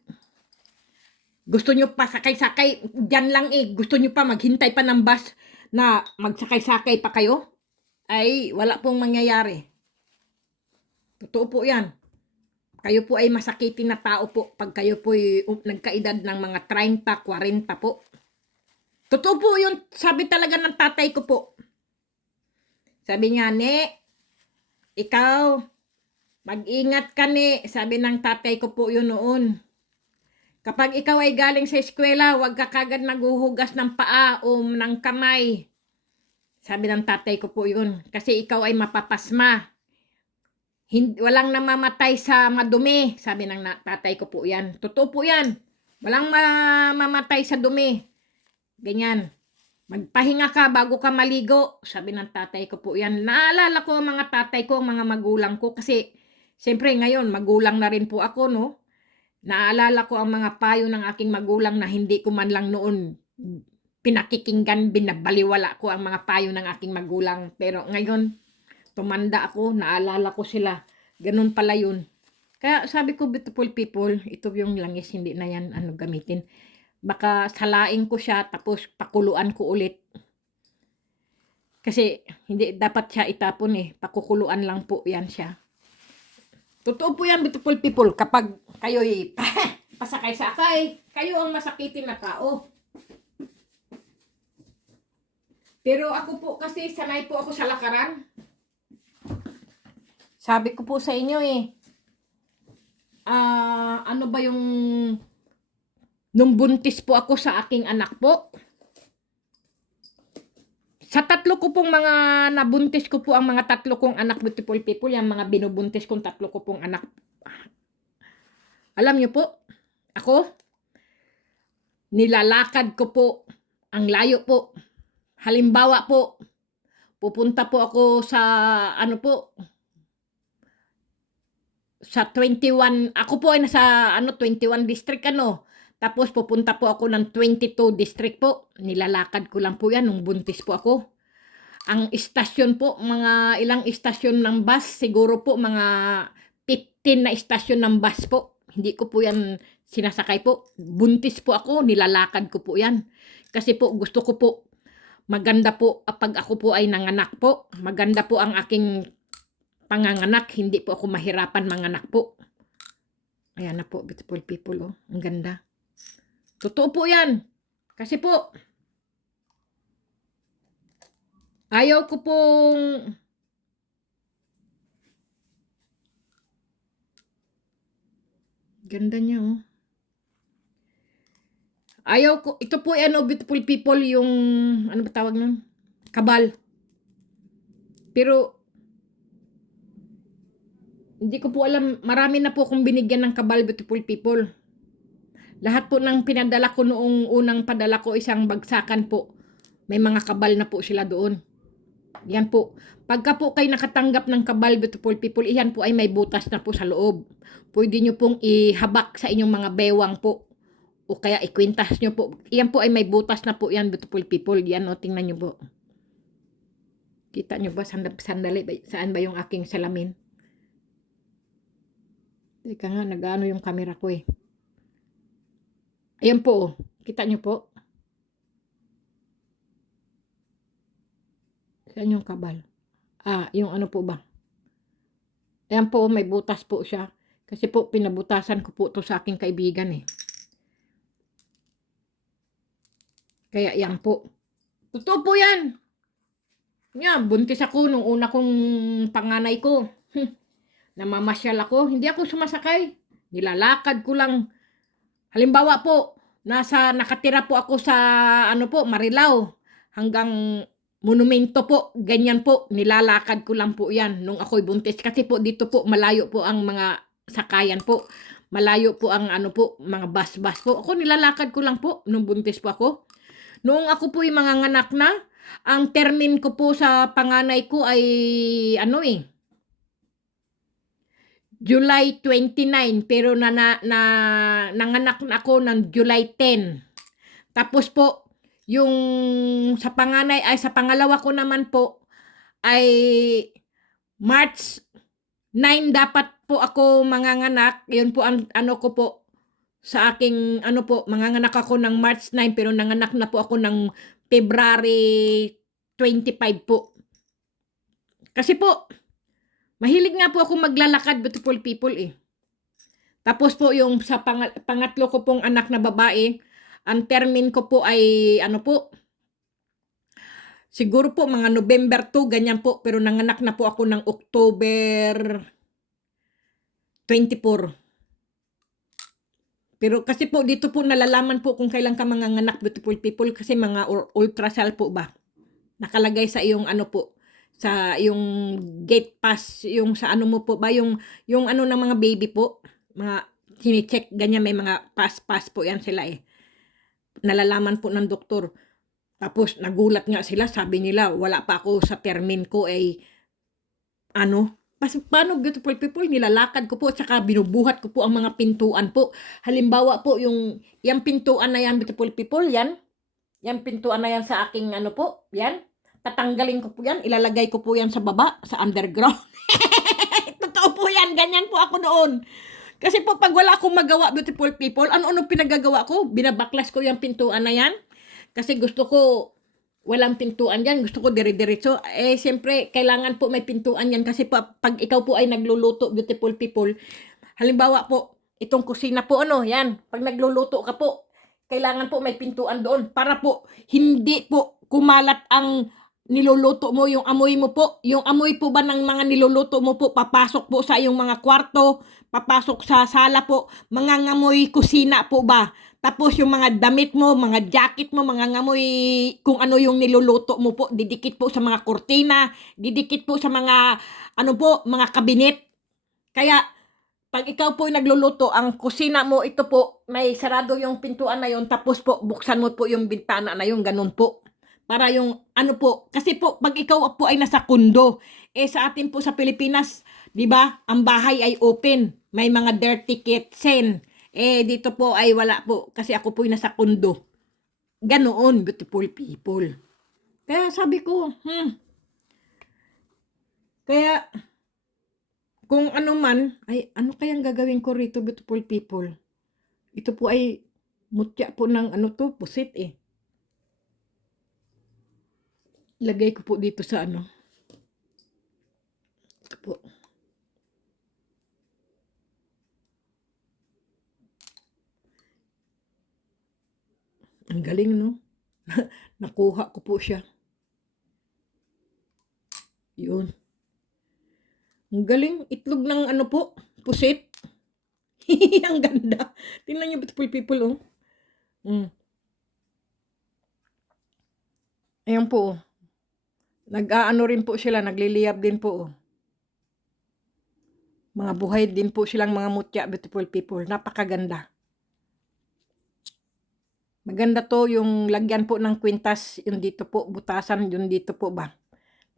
gusto nyo pa sakay-sakay, dyan lang gusto nyo pa maghintay pa ng bus na magsakay-sakay pa kayo, ay wala pong mangyayari. Totoo po yan. Kayo po ay masakitin na tao po pag kayo po ay nagkaedad ng mga 30, 40 po. Totoo po yun, sabi talaga ng tatay ko po. Sabi niya, ikaw, mag-ingat ka sabi ng tatay ko po yun noon. Kapag ikaw ay galing sa eskwela, huwag ka kagad maghuhugas ng paa o ng kamay. Sabi ng tatay ko po yun. Kasi ikaw ay mapapasma. Walang namamatay sa madumi. Sabi ng tatay ko po yan. Totoo po yan. Walang mamamatay sa dumi. Ganyan. Magpahinga ka bago ka maligo. Sabi ng tatay ko po yan. Naalala ko ang mga tatay ko, ang mga magulang ko. Kasi siyempre ngayon, magulang na rin po ako, no? Naalala ko ang mga payo ng aking magulang na hindi ko man lang noon pinakikinggan, binabaliwala ko ang mga payo ng aking magulang. Pero ngayon, tumanda ako, naalala ko sila. Ganun pala yun. Kaya sabi ko, beautiful people, ito yung langis, hindi na yan gamitin. Baka salain ko siya, tapos pakuluan ko ulit. Kasi hindi dapat siya itapon pakukuluan lang po yan siya. Totoo po yan, beautiful people. Kapag kayo'y pasakay-sakay, kayo ang masakitin na tao. Pero ako po kasi sanay po ako sa lakaran. Sabi ko po sa inyo ano ba yung nung buntis po ako sa aking anak po. Sa tatlo ko pong mga nabuntis ko po ang mga tatlo kong anak, beautiful people, yung mga binubuntis kong tatlo ko pong anak. Alam niyo po, ako, nilalakad ko po ang layo po. Halimbawa po, pupunta po ako sa ano po, sa 21, ako po ay nasa 21 district Tapos pupunta po ako ng 22 district po. Nilalakad ko lang po yan nung buntis po ako. Ang istasyon po, mga ilang istasyon ng bus, siguro po mga 15 na istasyon ng bus po. Hindi ko po yan sinasakay po. Buntis po ako, nilalakad ko po yan. Kasi po gusto ko po, maganda po pag ako po ay nanganak po. Maganda po ang aking panganganak, hindi po ako mahirapan manganak po. Ayan na po, beautiful people, ang ganda. Totoo po yan. Kasi po, ayaw ko pong ganda niya Ayaw ko, ito po beautiful people, yung, ano ba tawag nun? Kabal. Pero, hindi ko po alam, marami na po akong binigyan ng kabal, beautiful people. Lahat po ng pinadala ko noong unang padala ko, isang bagsakan po, may mga kabal na po sila doon. Yan po. Pagka po kayo nakatanggap ng kabal, beautiful people, iyan po ay may butas na po sa loob. Pwede nyo pong ihabak sa inyong mga bewang po. O kaya ikwintas nyo po. Iyan po ay may butas na po yan, beautiful people. Yan tingnan nyo po. Kita nyo ba? Sandali, saan ba yung aking salamin? Teka nga, nag-ano yung camera ko Ayan po, kita nyo po. Saan yung kabal? Yung ano po ba? Ayan po, may butas po siya. Kasi po, pinabutasan ko po to sa aking kaibigan Kaya yan po. Totoo po yan. Yan, buntis ako nung una kong panganay ko. Namamasyal ako, hindi ako sumasakay. Nilalakad ko lang. Halimbawa po, nakatira po ako sa Marilao hanggang Monumento po, ganyan po, nilalakad ko lang po yan nung ako'y buntis. Kasi po dito po, malayo po ang mga sakayan po. Malayo po ang mga bus-bus po. Ako nilalakad ko lang po nung buntis po ako. Noong ako po yung mga nganak na, ang termin ko po sa panganay ko ay July 29, pero nanganak na ako ng July 10. Tapos po, yung sa pangalawa ko naman po, ay March 9 dapat po ako manganganak. Yun po ang ko po, sa aking manganganak ako ng March 9, pero nanganak na po ako ng February 25 po. Kasi po, mahilig nga po ako maglalakad, beautiful people Tapos po yung sa pangatlo ko pong anak na babae, ang termin ko po ay siguro po mga November 2, ganyan po. Pero nanganak na po ako ng October 24. Pero kasi po dito po nalalaman po kung kailan ka manganganak, beautiful people, kasi mga ultrasound po ba. Nakalagay sa iyong po, sa yung gate pass, yung sa mo po ba, yung ng mga baby po, mga sine-check, ganyan, may mga pass po yan sila Nalalaman po ng doktor. Tapos nagulat nga sila, sabi nila, wala pa ako sa termin ko paano, beautiful people, nilalakad ko po, tsaka binubuhat ko po ang mga pintuan po. Halimbawa po, yung pintuan na yan, beautiful people, yan pintuan na yan sa aking yan, tatanggalin ko po yan, ilalagay ko po yan sa baba, sa underground. Totoo po yan, ganyan po ako noon. Kasi po, pag wala akong magawa, beautiful people, ano pinagagawa ko? Binabaklas ko yung pintuan na yan. Kasi gusto ko, walang pintuan yan. Gusto ko dire-diretso. Eh, siyempre, kailangan po may pintuan yan kasi pag ikaw po ay nagluluto, beautiful people, halimbawa po, itong kusina po, ano, yan, pag nagluluto ka po, kailangan po may pintuan doon para po hindi po kumalat ang niluluto mo, yung amoy mo po. Yung amoy po ba ng mga niluluto mo po, papasok po sa iyong mga kwarto, papasok sa sala po, mga ngamoy kusina po ba? Tapos yung mga damit mo, mga jacket mo, mga ngamoy kung ano yung niluluto mo po, didikit po sa mga kurtina, didikit po sa mga, ano po, mga kabinet. Kaya, pag ikaw po nagluluto, ang kusina mo, ito po, may sarado yung pintuan na yun, tapos po, buksan mo po yung bintana na yun, ganun po. Para yung, ano po, kasi po, pag ikaw po ay nasa kundo, eh sa atin po sa Pilipinas, di ba, ang bahay ay open, may mga dirty kitchen. Eh, dito po ay wala po, kasi ako po ay nasa kundo. Ganoon, beautiful people. Kaya sabi ko, kaya, kung ano man, ay ano kayang gagawin ko rito, beautiful people? Ito po ay mutya po ng ano to, pusit eh. Lagay ko po dito sa ano. Ito po. Ang galing, no? Nakuha ko po siya. Yun. Ang galing. Itlog ng ano po, pusit. Ang ganda. Tingnan niyo, beautiful people, oh. Ayan po, oh. Nag-aano rin po sila, nagliliyab din po, oh. Mga buhay din po silang mga mutya, beautiful people. Napakaganda. Maganda to yung lagyan po ng kwintas, yung dito po, butasan, yung dito po ba.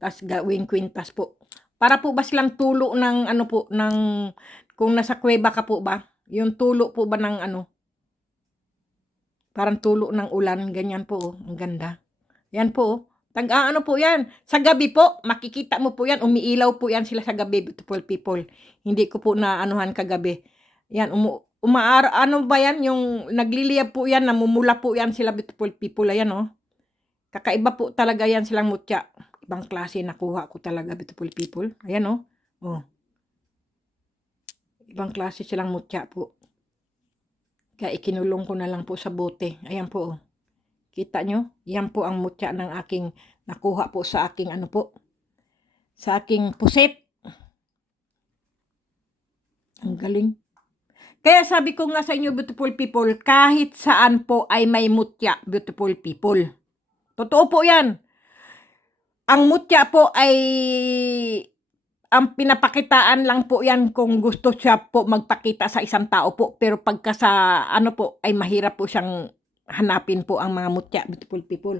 Tapos gawing kwintas po. Para po ba silang tulo ng ano po, ng, kung nasa kuweba ka po ba, yung tulo po ba ng ano, parang tulo ng ulan, ganyan po, oh. Ang ganda. Yan po, oh. Ano po yan, sa gabi po, makikita mo po yan, umiilaw po yan sila sa gabi, beautiful people. Hindi ko po na anuhan kagabi. Yan, ano ba yan, yung nagliliyab po yan, namumula po yan sila, beautiful people. Ayan, oh. Kakaiba po talaga yan silang mutya. Ibang klase nakuha ko talaga, beautiful people. Ayan, oh. Oh. Ibang klase silang mutya po. Kaya ikinulong ko na lang po sa bote. Ayan po, oh. Kita nyo? Yan po ang mutya ng aking nakuha po sa aking ano po. Sa aking pusit. Ang galing. Kaya sabi ko nga sa inyo, beautiful people, kahit saan po ay may mutya, beautiful people. Totoo po yan. Ang mutya po ay ang pinapakitaan lang po yan kung gusto siya po magpakita sa isang tao po. Pero pagka sa ano po ay mahirap po siyang hanapin po ang mga mutya, beautiful people.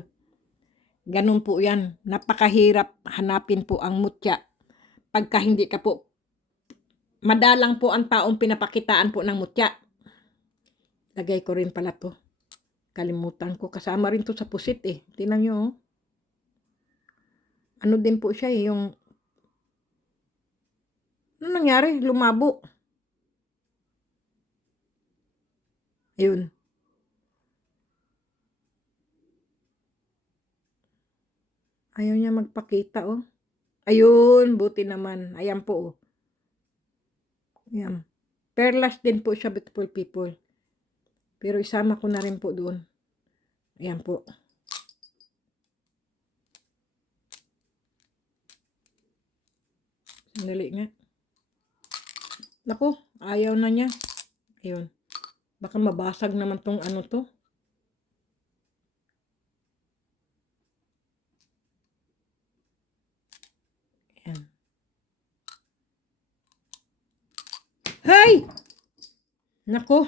Ganun po yan. Napakahirap hanapin po ang mutya. Pagka hindi ka po, madalang po ang taong pinapakitaan po ng mutya. Lagay ko rin pala to. Kalimutan ko. Kasama rin to sa pusit eh. Tingnan nyo, oh. Ano din po siya eh, yung ano nangyari? Lumabo. Ayun. Ayaw niya magpakita, oh. Ayun, buti naman. Ayan po, oh. Ayan. Perlas din po siya, beautiful people. Pero isama ko na rin po doon. Ayan po. Sandali nga. Naku, ayaw na niya. Ayun. Baka mabasag naman tong ano to. Ayan. Hay! Naku.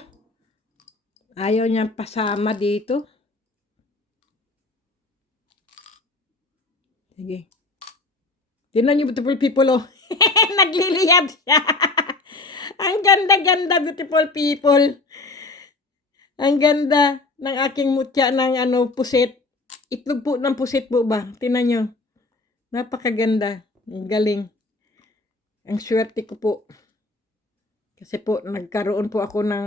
Ayaw niya pasama dito. Sige. Tingnan niyo, beautiful people, oh. Nagliliyab siya. Ang ganda-ganda, beautiful people. Ang ganda ng aking mutya ng ano, pusit. Itlog po ng pusit po ba? Tingnan nyo. Napakaganda. Ang galing. Ang swerte ko po. Kasi po, nagkaroon po ako ng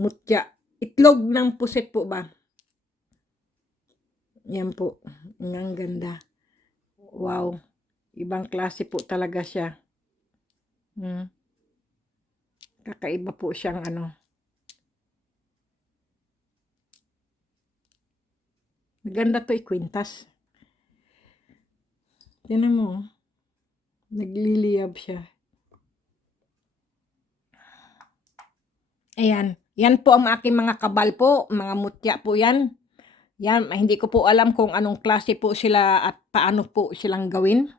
mutya. Itlog ng pusit po ba? Yan po. Ang ganda. Wow. Ibang klase po talaga siya. Hmm. Kakaiba po siyang ano. Maganda to ikwintas. Tingnan mo. Nagliliyab siya. Ayan. Yan po ang aking mga kabal po. Mga mutya po yan. Yan. Hindi ko po alam kung anong klase po sila at paano po silang gawin.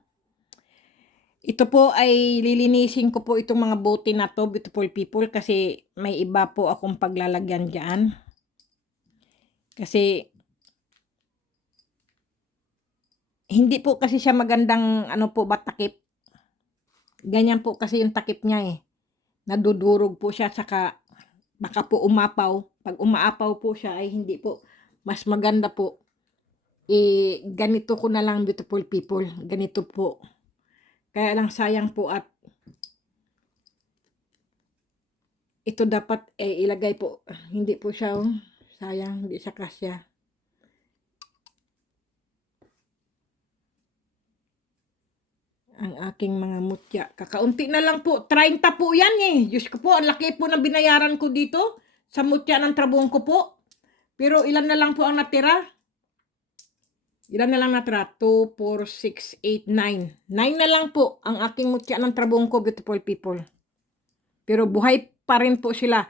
Ito po ay lilinisin ko po itong mga bote na to, beautiful people, kasi may iba po akong paglalagyan dyan. Kasi hindi po kasi siya magandang ano po ba takip. Ganyan po kasi yung takip niya eh. Nadudurog po siya, saka baka po umapaw. Pag umaapaw po siya ay hindi po. Mas maganda po. Ganito ko na lang, beautiful people. Ganito po. Kaya lang sayang po at ito dapat ilagay po. Hindi po siya sayang, hindi siya kasya. Ang aking mga mutya. Kakaunti na lang po. 30 po yan eh. Diyos ko po, ang laki po na binayaran ko dito sa mutya ng trabuhong ko po. Pero ilan na lang po ang natira? Ilan na lang natira? 2, 4, 6, 8, 9. 9 na lang po ang aking mutya ng trabuhong ko, beautiful people. Pero buhay pa rin po sila.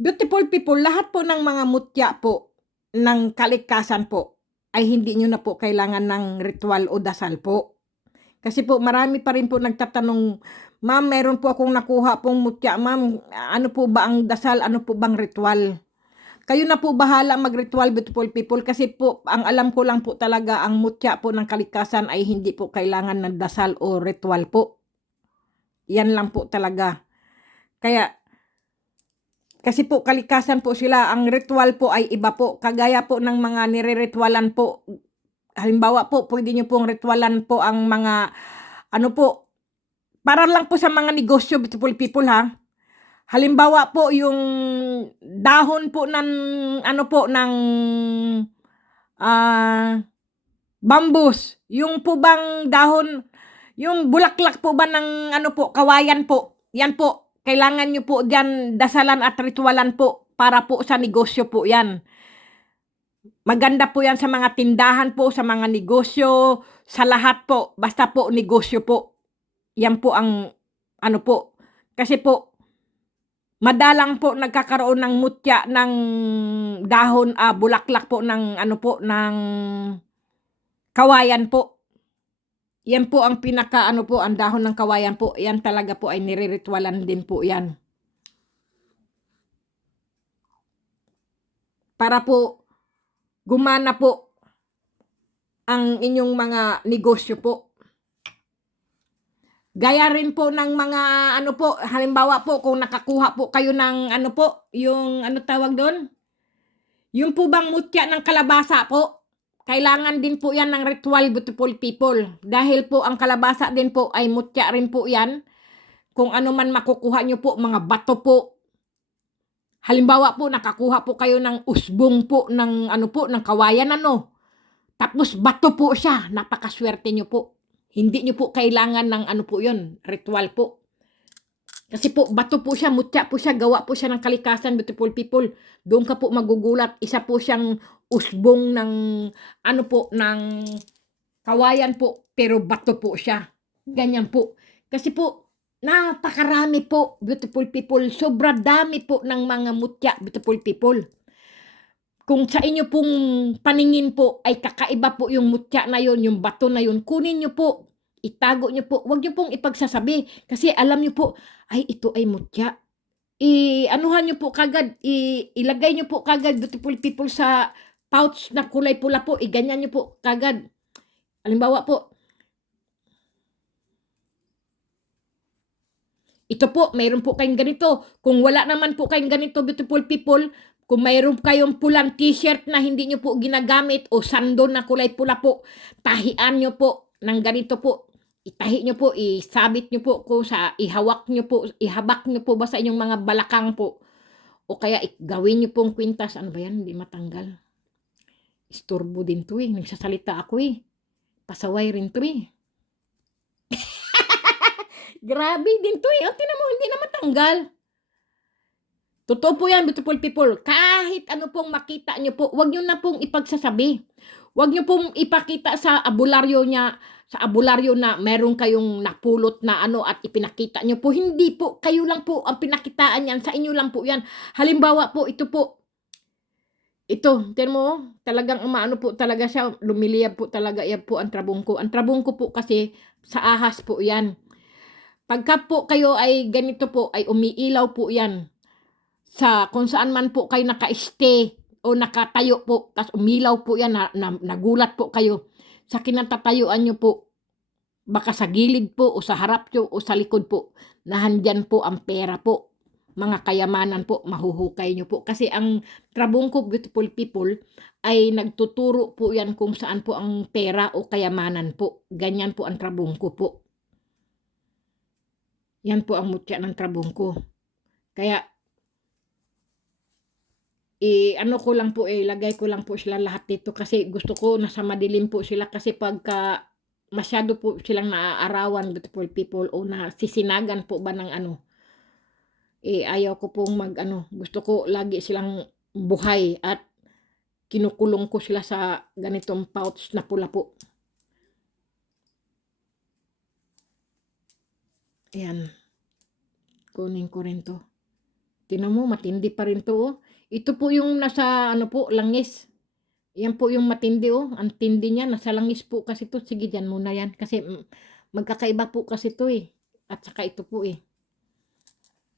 Beautiful people, lahat po ng mga mutya po ng kalikasan po ay hindi nyo na po kailangan ng ritual o dasal po. Kasi po marami pa rin po nagtatanong, ma'am, meron po akong nakuha pong mutya, ma'am, ano po ba ang dasal, ano po bang ritual? Kayo na po bahala mag-ritual, beautiful people, kasi po ang alam ko lang po talaga ang mutya po ng kalikasan ay hindi po kailangan ng dasal o ritual po. Yan lang po talaga. Kaya kasi po kalikasan po sila, ang ritual po ay iba po. Kagaya po ng mga nire-ritualan po. Halimbawa po, pwede nyo pong ritualan po ang mga, ano po, para lang po sa mga negosyo, beautiful people ha. Halimbawa po, yung dahon po ng, ano po, ng bambus. Yung po bang dahon, yung bulaklak po ba ng, ano po, kawayan po. Yan po, kailangan nyo po dyan dasalan at ritualan po para po sa negosyo po yan. Maganda po yan sa mga tindahan po, sa mga negosyo, sa lahat po. Basta po negosyo po. Yan po ang ano po. Kasi po, madalang po nagkakaroon ng mutya ng dahon, bulaklak po ng ano po, ng kawayan po. Yan po ang pinaka ano po, ang dahon ng kawayan po. Yan talaga po ay nire-ritualan din po yan. Para po gumana po ang inyong mga negosyo po. Gaya rin po ng mga ano po, halimbawa po kung nakakuha po kayo ng ano po, yung ano tawag doon? Yung po bang mutya ng kalabasa po, kailangan din po yan ng ritual, beautiful people. Dahil po ang kalabasa din po ay mutya rin po yan. Kung ano man makukuha nyo po, mga bato po. Halimbawa po, nakakuha po kayo ng usbong po, ng ano po, ng kawayan ano. Tapos bato po siya, napakaswerte nyo po. Hindi nyo po kailangan ng ano po yun, ritual po. Kasi po, bato po siya, mutya po siya, gawa po siya ng kalikasan, beautiful people. Doon ka po magugulat, isa po siyang usbong ng, ano po, ng kawayan po, pero bato po siya. Ganyan po. Kasi po, napakarami po, beautiful people. Sobra dami po ng mga mutya, beautiful people. Kung sa inyo pong paningin po ay kakaiba po yung mutya na yun, yung bato na yun, kunin nyo po, itago nyo po, huwag nyo pong ipagsasabi, kasi alam nyo po, ay ito ay mutya. Anuhan nyo po kagad, ilagay nyo po kagad, beautiful people, sa pouch na kulay pula po, iganyan nyo po kagad. Halimbawa po, ito po, mayroon po kayong ganito. Kung wala naman po kayong ganito, beautiful people, kung mayroon kayong pulang t-shirt na hindi nyo po ginagamit o sando na kulay pula po, tahian nyo po ng ganito po. Itahi nyo po, isabit nyo po ko sa, ihawak nyo po, ihabak nyo po ba sa inyong mga balakang po. O kaya gawin nyo pong kwintas. Ano ba yan? Hindi matanggal. Istorbo din 'to, eh, nagsasalita ako, eh. Pasaway rin 'to, eh. Grabe din 'to, eh, oh, tignan mo hindi na matanggal. Totoo po 'yan, beautiful people. Kahit ano pong makita niyo po, 'wag niyo na pong ipagsasabi. 'Wag niyo pong ipakita sa abularyo na meron kayong napulot na ano at ipinakita niyo po. Hindi po, kayo lang po ang pinakitaan niyan, sa inyo lang po 'yan. Halimbawa po, ito, tignan mo, oh, talagang umaano po talaga siya, lumiliyab po talaga, 'yan po ang trabungko. Ang trabungko po kasi sa ahas po 'yan. Pagka po kayo ay ganito po, ay umiilaw po 'yan. Sa kung saan man po kayo naka-stay o nakatayo po, tas umilaw po 'yan nagulat po kayo, sa kinatatayuan niyo po, baka sa gilid po o sa harap niyo o sa likod po, na andiyan po ang pera po, mga kayamanan po, mahuhukay niyo po. Kasi ang trabungko, beautiful people, ay nagtuturo po 'yan kung saan po ang pera o kayamanan po, ganyan po ang trabungko po. 'Yan po ang mutya ng trabungko. Kaya ano ko lang po, ilagay ko lang po sila lahat dito kasi gusto ko nasa madilim po sila kasi pagka masyado po silang naaarawan, beautiful people, o nasisinagan po ba ng ano, ayaw ko pong mag-ano, gusto ko lagi silang buhay at kinukulong ko sila sa ganitong pouch na pula po. Ayan, kunin ko rin 'to. Tignan mo matindi pa rin 'to, oh. Ito po yung nasa ano po, langis. Yan po yung matindi, oh, ang tindi niya, nasa langis po kasi 'to. Sige diyan muna yan kasi, magkakaiba po kasi 'to, eh, at saka ito po, eh.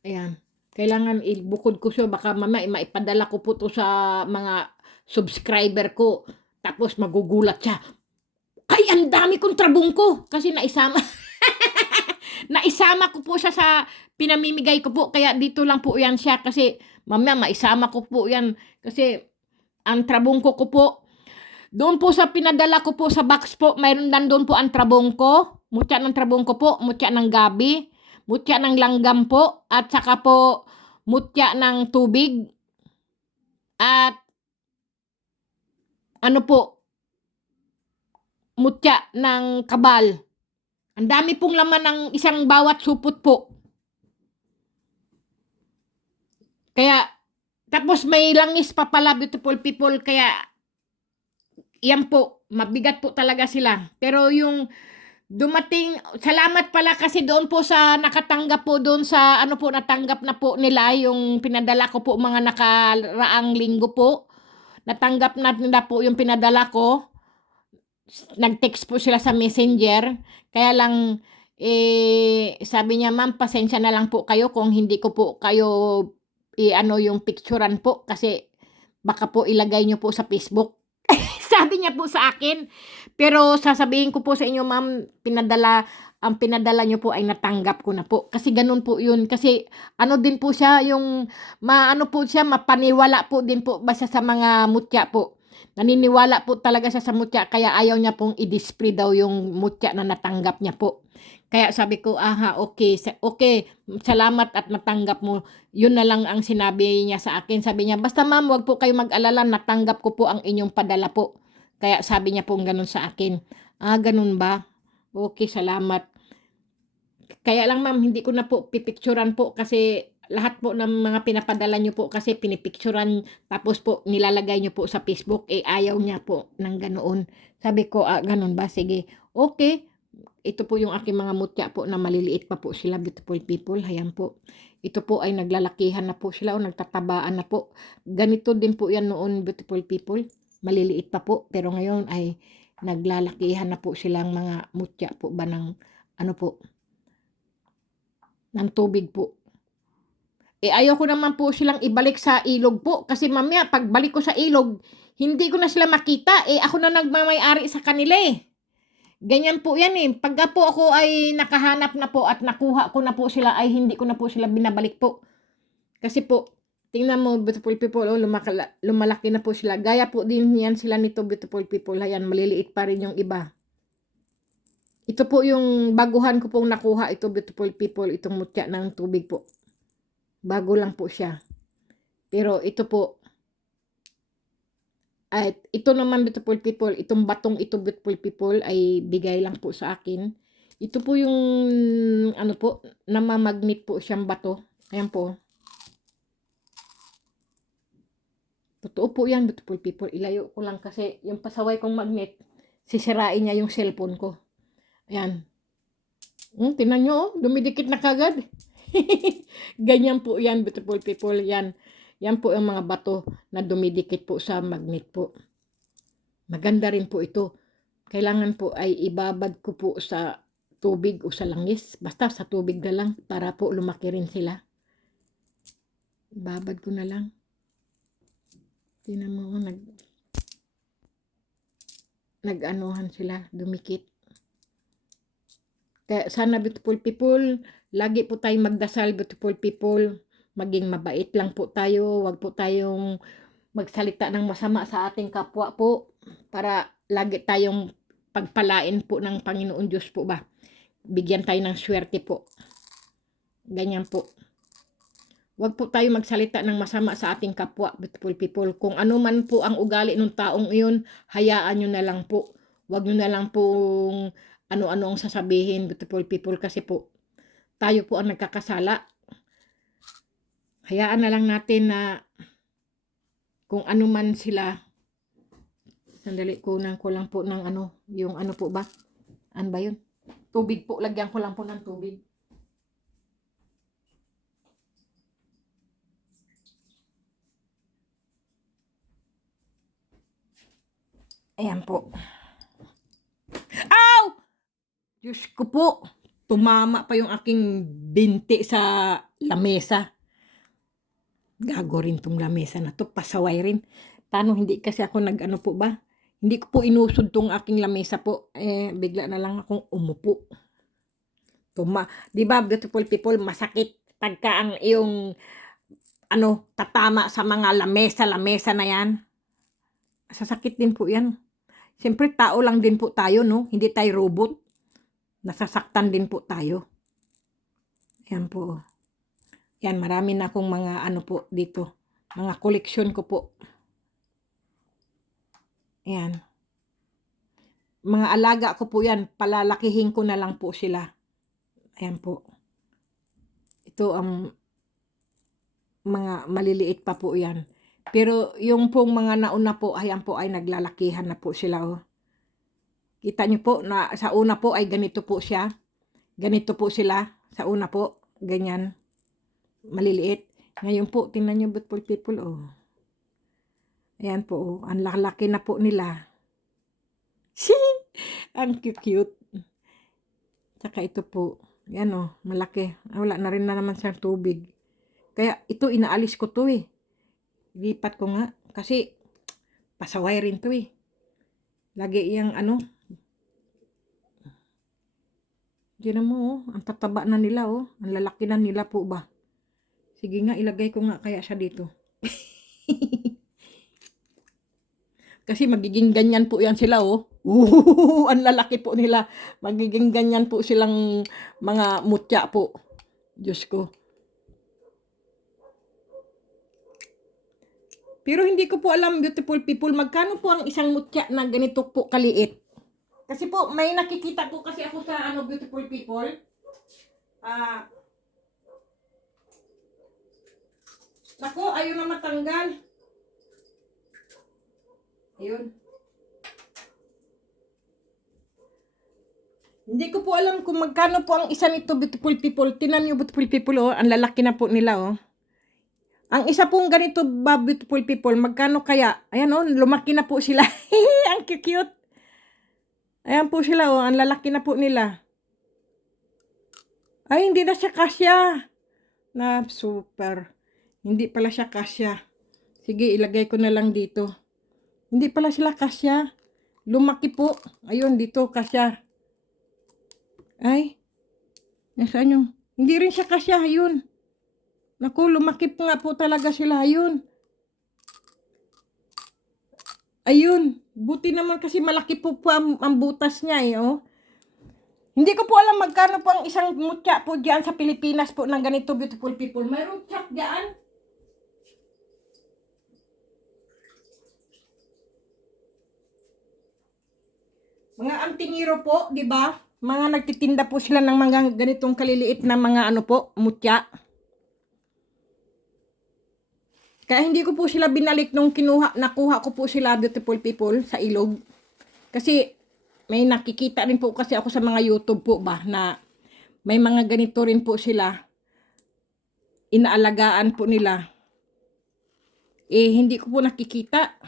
Ayan, kailangan bukod ko siya baka mamaya maipadala ko po 'to sa mga subscriber ko, tapos magugulat siya, "Ay ang dami kong trabungko!" Kasi naisama naisama ko po siya sa pinamimigay ko po kaya dito lang po yan siya kasi mamaya maisama ko po yan kasi ang trabungko ko po doon po sa pinadala ko po sa box po, mayroon nandun po ang trabongko, mutya ng trabongko po, mutya ng gabi, mutya ng langgam po, at saka po mutya ng tubig, at ano po, mutya ng kabal. Ang dami pong laman ng isang bawat supot po. Kaya, tapos may langis pa pala, beautiful people, kaya yan po, mabigat po talaga sila. Pero yung dumating, salamat pala kasi doon po sa nakatanggap po doon sa ano po, natanggap na po nila yung pinadala ko po mga nakaraang linggo po. Natanggap na nila po yung pinadala ko. Nag-text po sila sa Messenger. Kaya lang, sabi niya, "Ma'am, pasensya na lang po kayo kung hindi ko po kayo ano yung picturean po kasi baka po ilagay niyo po sa Facebook." Sabi niya po sa akin. Pero sasabihin ko po sa inyo, ma'am, ang pinadala niyo po ay natanggap ko na po. Kasi gano'n po 'yun. Kasi ano din po siya, yung maano po siya, mapaniwala po din po basta sa mga mutya po. Naniniwala po talaga siya sa mutya kaya ayaw niya pong i-display daw yung mutya na natanggap niya po. Kaya sabi ko, "Aha, okay, okay, salamat at natanggap mo." 'Yun na lang ang sinabi niya sa akin. Sabi niya, "Basta ma'am, 'wag po kayong mag-alala, natanggap ko po ang inyong padala po." Kaya sabi niya pong gano'n sa akin. "Ah, gano'n ba? Okay, salamat." Kaya lang ma'am, hindi ko na po pipicturan po kasi lahat po ng mga pinapadala niyo po kasi pinipicturan tapos po nilalagay niyo po sa Facebook, ayaw niya po ng ganoon. Sabi ko, gano'n ba? Sige, okay. Ito po yung aking mga mutya po na maliliit pa po sila, beautiful people, ayan po. Ito po ay naglalakihan na po sila o nagtatabaan na po. Ganito din po yan noon, beautiful people. Maliliit pa po, pero ngayon ay naglalakihan na po silang mga mutya po ba ng ano po, ng tubig po. Ayaw ko naman po silang ibalik sa ilog po kasi mamaya pagbalik ko sa ilog, hindi ko na sila makita, ako na nagmamay-ari sa kanila, eh. Ganyan po yan, eh. Pagka po ako ay nakahanap na po at nakuha ko na po sila, ay hindi ko na po sila binabalik po. Kasi po, tingnan mo, beautiful people, oh, lumalaki na po sila. Gaya po din yan sila nito, beautiful people. Ayan, maliliit pa rin yung iba. Ito po yung baguhan ko pong nakuha, ito, beautiful people, itong mutya ng tubig po. Bago lang po siya. Pero ito po, At ito naman beautiful people, itong batong ito beautiful people ay bigay lang po sa akin. Ito po yung ano po, namamagnet po siyang bato. Ayan po. Totoo po yan beautiful people. Ilayo ko lang kasi yung pasaway kong magnet, sisirain niya yung cellphone ko. Ayan. Tingnan nyo, oh, dumidikit na kagad. Ganyan po yan beautiful people. Yan. Yan po ang mga bato na dumidikit po sa magnet po. Maganda rin po ito. Kailangan po ay ibabad ko po sa tubig o sa langis. Basta sa tubig na lang para po lumaki rin sila. Ibabad ko na lang. Tingnan mo, nag-anuhan sila, dumikit. Kaya sana beautiful people, lagi po tayong magdasal beautiful people. Maging mabait lang po tayo. Huwag po tayong magsalita ng masama sa ating kapwa po. Para lagi tayong pagpalain po ng Panginoon Diyos po ba. Bigyan tayo ng swerte po. Ganyan po. Huwag po tayo magsalita ng masama sa ating kapwa, beautiful people. Kung ano man po ang ugali ng taong iyon, hayaan nyo na lang po. Huwag nyo na lang pong ano-ano ang sasabihin, beautiful people. Kasi po, tayo po ang nagkakasala. Hayaan na lang natin na kung ano man sila. Sandali, kunan ko lang po ng ano, yung ano po ba? Ano ba yun? Tubig po, lagyan ko lang po ng tubig. Ayan po. Ow! Diyos ko po, tumama pa yung aking binti sa lamesa. Gago rin tong lamesa na to, pasaway rin. Paano hindi kasi ako nag-ano po ba? Hindi ko po inusod tong aking lamesa po. Bigla na lang akong umupo. Di ba beautiful people, masakit pagka ang iyong ano, tatama sa mga lamesa na yan. Sasakit din po yan. Siyempre, tao lang din po tayo, no? Hindi tayo robot. Nasasaktan din po tayo. Yan po. Yan, marami na akong mga ano po dito. Mga koleksyon ko po. Yan. Mga alaga ko po yan. Palalakihin ko na lang po sila. Ayan po. Ito ang mga maliliit pa po yan. Pero yung pong mga nauna po, ayan po ay naglalakihan na po sila. Oh. Kita nyo po na sa una po ay ganito po siya. Ganito po sila. Sa una po, ganyan. Maliliit. Ngayon po, tingnan nyo beautiful people. Oh. Ayan po. Oh. Ang laki na po nila. Ang cute. Tsaka ito po. Yan oh, malaki. Wala na rin na naman siyang tubig. Kaya ito, inaalis ko to eh. Lipat ko nga. Kasi, pasaway rin to eh. Lagi yung ano. Diyan mo oh. Ang tataba na nila oh. Ang lalaki na nila po ba. Sige nga, ilagay ko nga kaya siya dito. Kasi magiging ganyan po yan sila oh. Ang lalaki po nila. Magiging ganyan po silang mga mutya po. Diyos ko. Pero hindi ko po alam, beautiful people, magkano po ang isang mutya na ganito po kaliit. Kasi po, may nakikita po kasi ako sa ano, beautiful people. Nako, ayun na matanggal. Ayun. Hindi ko po alam kung magkano po ang isa nito, beautiful people. Tinan niyo, beautiful people, oh. Ang lalaki na po nila, oh. Ang isa pong ganito, beautiful people, magkano kaya? Ayan, oh, lumaki na po sila. Ang cute. Ayan po sila, oh. Ang lalaki na po nila. Ay, hindi na siya kasya. Na, super. Hindi pala siya kasya. Sige, ilagay ko na lang dito. Hindi pala sila kasya. Lumaki po. Ayun, dito kasya. Ay, nasaan yung? Hindi rin siya kasya, ayun. Naku, lumaki nga po talaga sila, ayun. Ayun, buti naman kasi malaki po ang butas niya eh, oh. Hindi ko po alam magkano po ang isang mutya po diyan sa Pilipinas po ng ganito, beautiful people. Mayroong chat diyan. Mga antingero po, di ba? Mga nagtitinda po sila ng mga ganitong kaliliit na mga ano po, mutya. Kaya hindi ko po sila binalik nung nakuha ko po sila, beautiful people, sa ilog. Kasi may nakikita rin po kasi ako sa mga YouTube po ba na may mga ganito rin po sila. Inaalagaan po nila. Hindi ko po nakikita.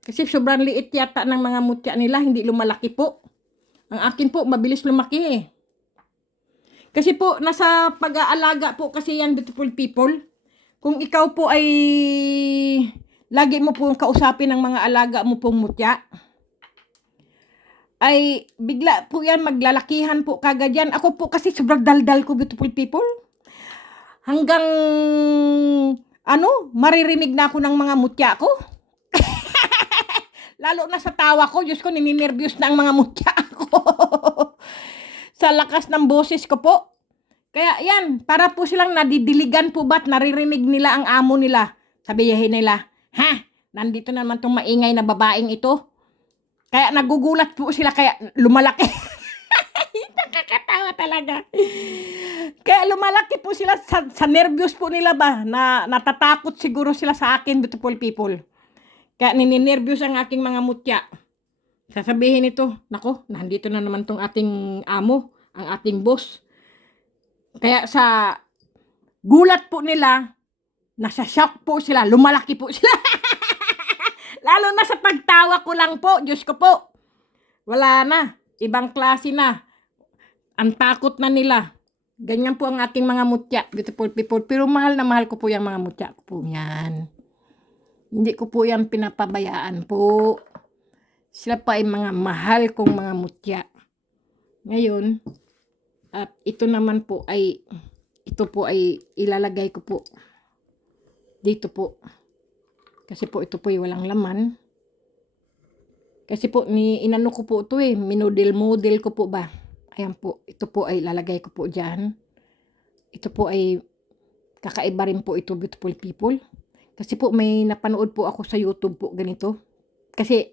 Kasi sobrang liit yata ng mga mutya nila, hindi lumalaki po. Ang akin po, mabilis lumaki eh. Kasi po, nasa pag-aalaga po kasi yan, beautiful people. Kung ikaw po ay lagi mo pong kausapin ng mga alaga mo pong mutya, ay bigla po yan, maglalakihan po kagad yan. Ako po kasi sobrang daldal ko, beautiful people. Hanggang, maririnig na ako ng mga mutya ko. Lalo na sa tawa ko, Diyos ko, nininervyos na ang mga mutya ko. Sa lakas ng boses ko po. Kaya yan, para po silang nadidiligan po ba't naririnig nila ang amo nila. Sabihin nila, ha, nandito naman tong maingay na babaeng ito. Kaya nagugulat po sila, kaya lumalaki. Nakakatawa talaga. Kaya lumalaki po sila sa nervyos po nila ba, na natatakot siguro sila sa akin, beautiful people. Kaya nininervyos ang aking mga mutya. Sasabihin ito, nako, nandito na naman tong ating amo, ang ating boss. Kaya sa gulat po nila, nasa shock po sila, lumalaki po sila. Lalo na sa pagtawa ko lang po, Diyos ko po. Wala na, ibang klase na. Ang takot na nila. Ganyan po ang ating mga mutya, beautiful people. Pero mahal na mahal ko po yung mga mutya ko po yan. Hindi ko po yan pinapabayaan po. Sila pa ay mga mahal kong mga mutya. Ngayon, at ito naman po ay, ilalagay ko po dito po. Kasi po ito po ay walang laman. Kasi po inano ko po ito minodel ko po ba. Ayan po, ito po ay lalagay ko po dyan. Ito po ay kakaiba rin po ito, beautiful people. Kasi po may napanood po ako sa YouTube po ganito. Kasi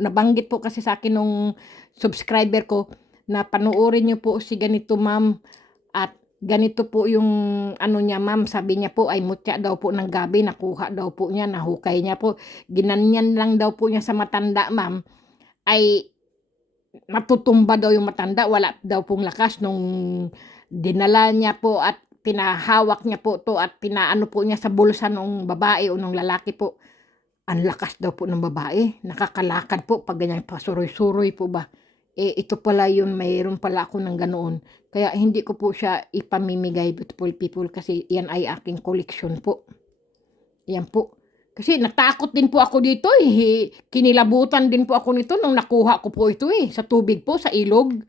nabanggit po kasi sa akin nung subscriber ko na panoorin niyo po si ganito ma'am, at ganito po yung niya ma'am, sabi niya po ay mutya daw po ng gabi, nakuha daw po niya, nahukay niya po, ginanyan lang daw po niya sa matanda ma'am, ay matutumba daw yung matanda, wala daw pong lakas nung dinala niya po at pinahawak niya po to at pinaano po niya sa bulsa ng babae o ng lalaki po. Ang lakas daw po ng babae, nakakalakad po pag ganyan pa, suroy-suroy po ba. Ito pala yun, mayroon pala ako ng ganoon. Kaya hindi ko po siya ipamimigay, beautiful people, kasi yan ay aking koleksyon po. Yan po. Kasi natakot din po ako dito Kinilabutan din po ako nito nung nakuha ko po ito sa tubig po, sa ilog.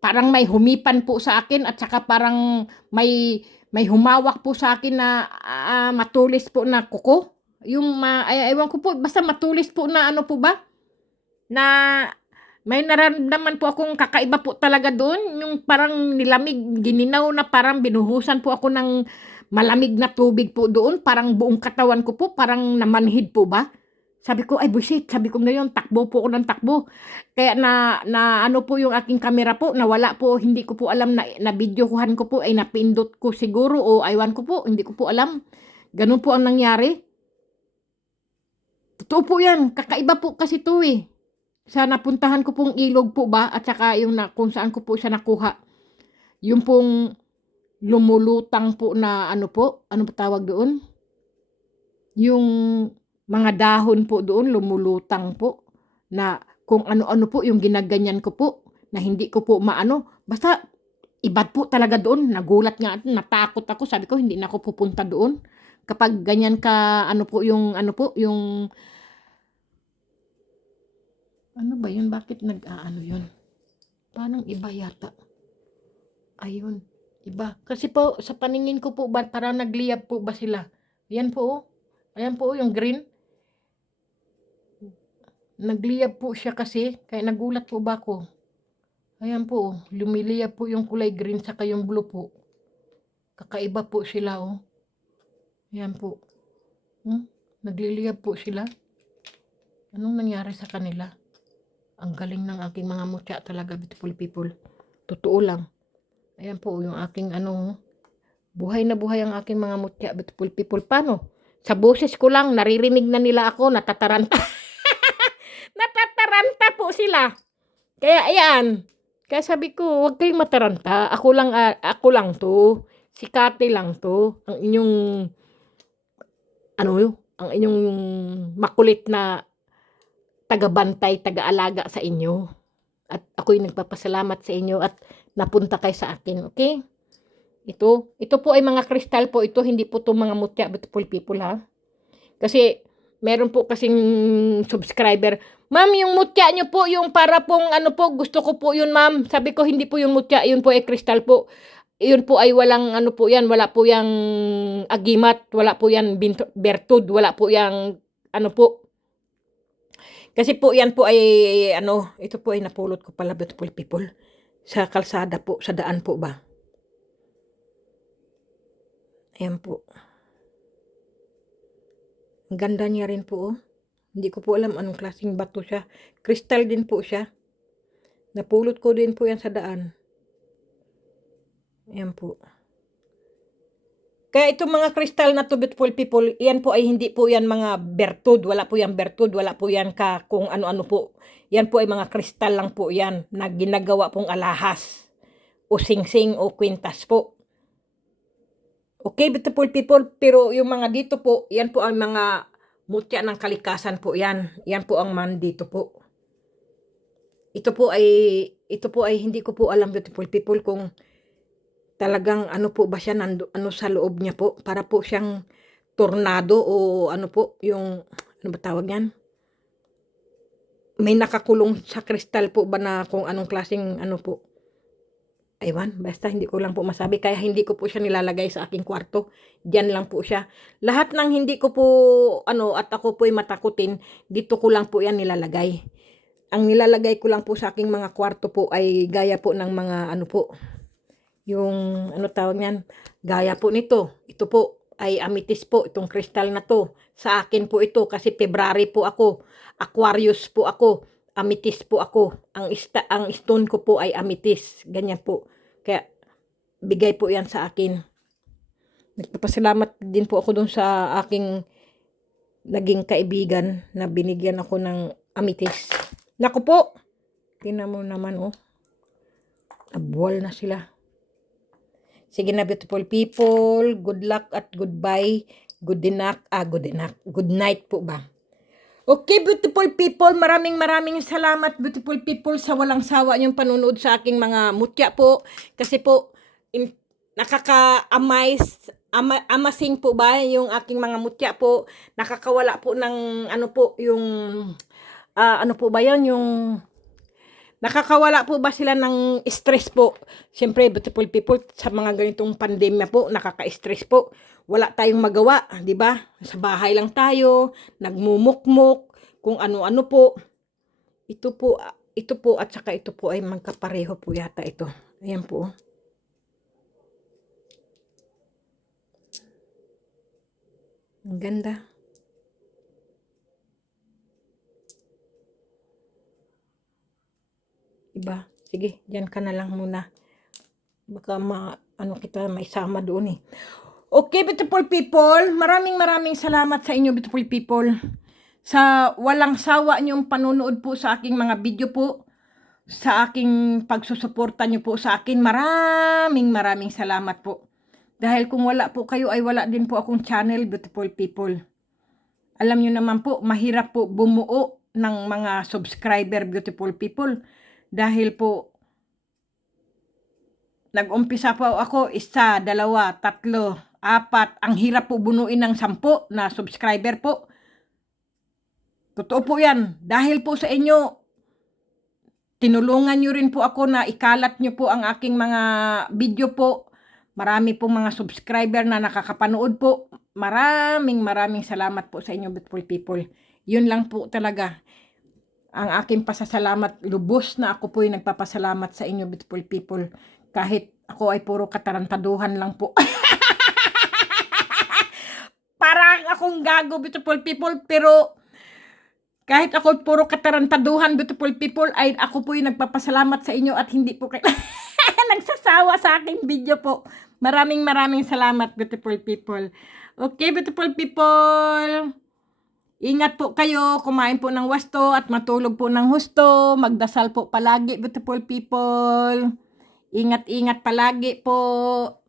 Parang may humipan po sa akin at saka parang may humawak po sa akin na matulis po na kuko. Yung ewan ko po, basta matulis po na ano po ba? Na may nararamdaman po akong kakaiba po talaga doon. Yung parang nilamig, gininaw na parang binuhusan po ako ng malamig na tubig po doon. Parang buong katawan ko po, parang namanhid po ba? Sabi ko, ay bullshit, sabi ko ngayon, takbo po ako ng takbo. Kaya na ano po yung aking camera po, nawala po, hindi ko po alam na videohan ko po, ay napindot ko siguro o aywan ko po, hindi ko po alam. Ganun po ang nangyari. Totoo po yan, kakaiba po kasi to Sa napuntahan ko pong ilog po ba, at saka yung kung saan ko po siya nakuha. Yung pong lumulutang po na ano po, ano ba tawag doon? Yung mga dahon po doon, lumulutang po, na kung ano-ano po yung ginaganyan ko po, na hindi ko po maano, basta iba po talaga doon, nagulat nga, natakot ako, sabi ko hindi na ako pupunta doon. Kapag ganyan ka, ano po yung ano ba yun? Bakit nag-aano yun? Parang iba yata. Ayun, iba. Kasi po, sa paningin ko po, parang nagliyab po ba sila? Yan po, ayan po, yung green. Nagliyab po siya kasi, kaya nagulat po ba ako? Ayan po, lumiliyab po yung kulay green saka yung blue po. Kakaiba po sila, Ayan po. Nagliliyab po sila. Anong nangyari sa kanila? Ang galing ng aking mga mutya talaga, beautiful people. Totoo lang. Ayan po yung aking buhay na buhay ang aking mga mutya, beautiful people. Paano? Sa boses ko lang, naririnig na nila ako, natataranta. Natataranta po sila. Kaya ayan. Kaya sabi ko, huwag kayong mataranta. Ako lang to. Si Kate lang to. Ang inyong, ang inyong makulit na tagabantay, tagaalaga sa inyo. At ako'y nagpapasalamat sa inyo at napunta kayo sa akin, okay? Ito po ay mga kristal po ito, hindi po to mga mutya, beautiful people ha. Kasi meron po kasing subscriber, ma'am, yung mutya nyo po, yung para pong po, gusto ko po yun, ma'am. Sabi ko, hindi po yung mutya, yun po ay kristal po. Yun po ay walang po yan, wala po yang agimat, wala po yan bertud, wala po yang po. Kasi po yan po ay ito po ay napulot ko pala, beautiful people. Sa kalsada po, sa daan po ba. Ayan po. Ang ganda niya rin po, oh. Hindi ko po alam anong klaseng bato siya. Crystal din po siya. Napulot ko din po yan sa daan. Ayan po. Kaya itong mga kristal na to, beautiful people, yan po ay hindi po yan mga bertud. Wala po yan bertud. Wala po yan kung ano-ano po. Yan po ay mga kristal lang po yan na ginagawa pong alahas o singsing o kwintas po. Okay, beautiful people, pero yung mga dito po, yan po ang mga mutya ng kalikasan po yan. Yan po ang man dito po. Ito po ay hindi ko po alam, beautiful people, kung talagang po ba siya sa loob niya po, para po siyang tornado o po yung ba tawag yan, may nakakulong sa kristal po ba na kung anong klaseng po, aywan, basta hindi ko lang po masabi, kaya hindi ko po siya nilalagay sa aking kwarto. Diyan lang po siya. Lahat ng hindi ko po at ako po ay matakutin, dito ko lang po yan nilalagay. Ang nilalagay ko lang po sa aking mga kwarto po ay gaya po ng mga po, yung tawag niyan, gaya po nito. Ito po ay amethyst po, itong kristal na to. Sa akin po ito kasi February po ako, Aquarius po ako, amethyst po ako. Ang stone ko po ay amethyst, ganyan po. Kaya bigay po yan sa akin. Nagpapasalamat din po ako dun sa aking naging kaibigan na binigyan ako ng amethyst. Naku po, tingnan mo naman, oh. Abual na sila. Sige na, beautiful people. Good luck at goodbye. Good night po ba? Okay, beautiful people. Maraming salamat, beautiful people, sa walang sawa yung panunood sa aking mga mutya po. Kasi po, amazing po ba yung aking mga mutya po. Nakakawala po ng po, yung po ba yan, yung nakakawala po ba sila ng stress po? Siyempre, beautiful people, sa mga ganitong pandemya po, nakaka-stress po. Wala tayong magawa, di ba? Sa bahay lang tayo, nagmumukmuk, kung ano-ano po. Ito po, at saka ito po ay magkapareho po yata ito. Ayan po. Ang ganda. Diba? Sige, diyan ka na lang muna. Baka kita may sama doon eh. Okay, beautiful people. Maraming salamat sa inyo, beautiful people. Sa walang sawa niyong panunood po sa aking mga video po. Sa aking pagsusuporta niyo po sa akin. Maraming salamat po. Dahil kung wala po kayo ay wala din po akong channel, beautiful people. Alam niyo naman po, mahirap po bumuo ng mga subscriber, beautiful people. Dahil po, nag-umpisa po ako, 1, 2, 3, 4. Ang hirap po bunuin ng 10 na subscriber po. Totoo po yan. Dahil po sa inyo, tinulungan nyo rin po ako na ikalat nyo po ang aking mga video po. Marami pong mga subscriber na nakakapanood po. Maraming salamat po sa inyo, beautiful people. Yun lang po talaga ang aking pasasalamat. Lubos na ako po yung nagpapasalamat sa inyo, beautiful people. Kahit ako ay puro katarantaduhan lang po. Parang akong gago, beautiful people. Pero Kahit ako puro katarantaduhan, beautiful people, ay ako po'y nagpapasalamat sa inyo at hindi po kayo nagsasawa sa aking video po. Maraming salamat, beautiful people. Okay, beautiful people. Ingat po kayo, kumain po ng wasto at matulog po ng husto. Magdasal po palagi, beautiful people. Ingat-ingat palagi po.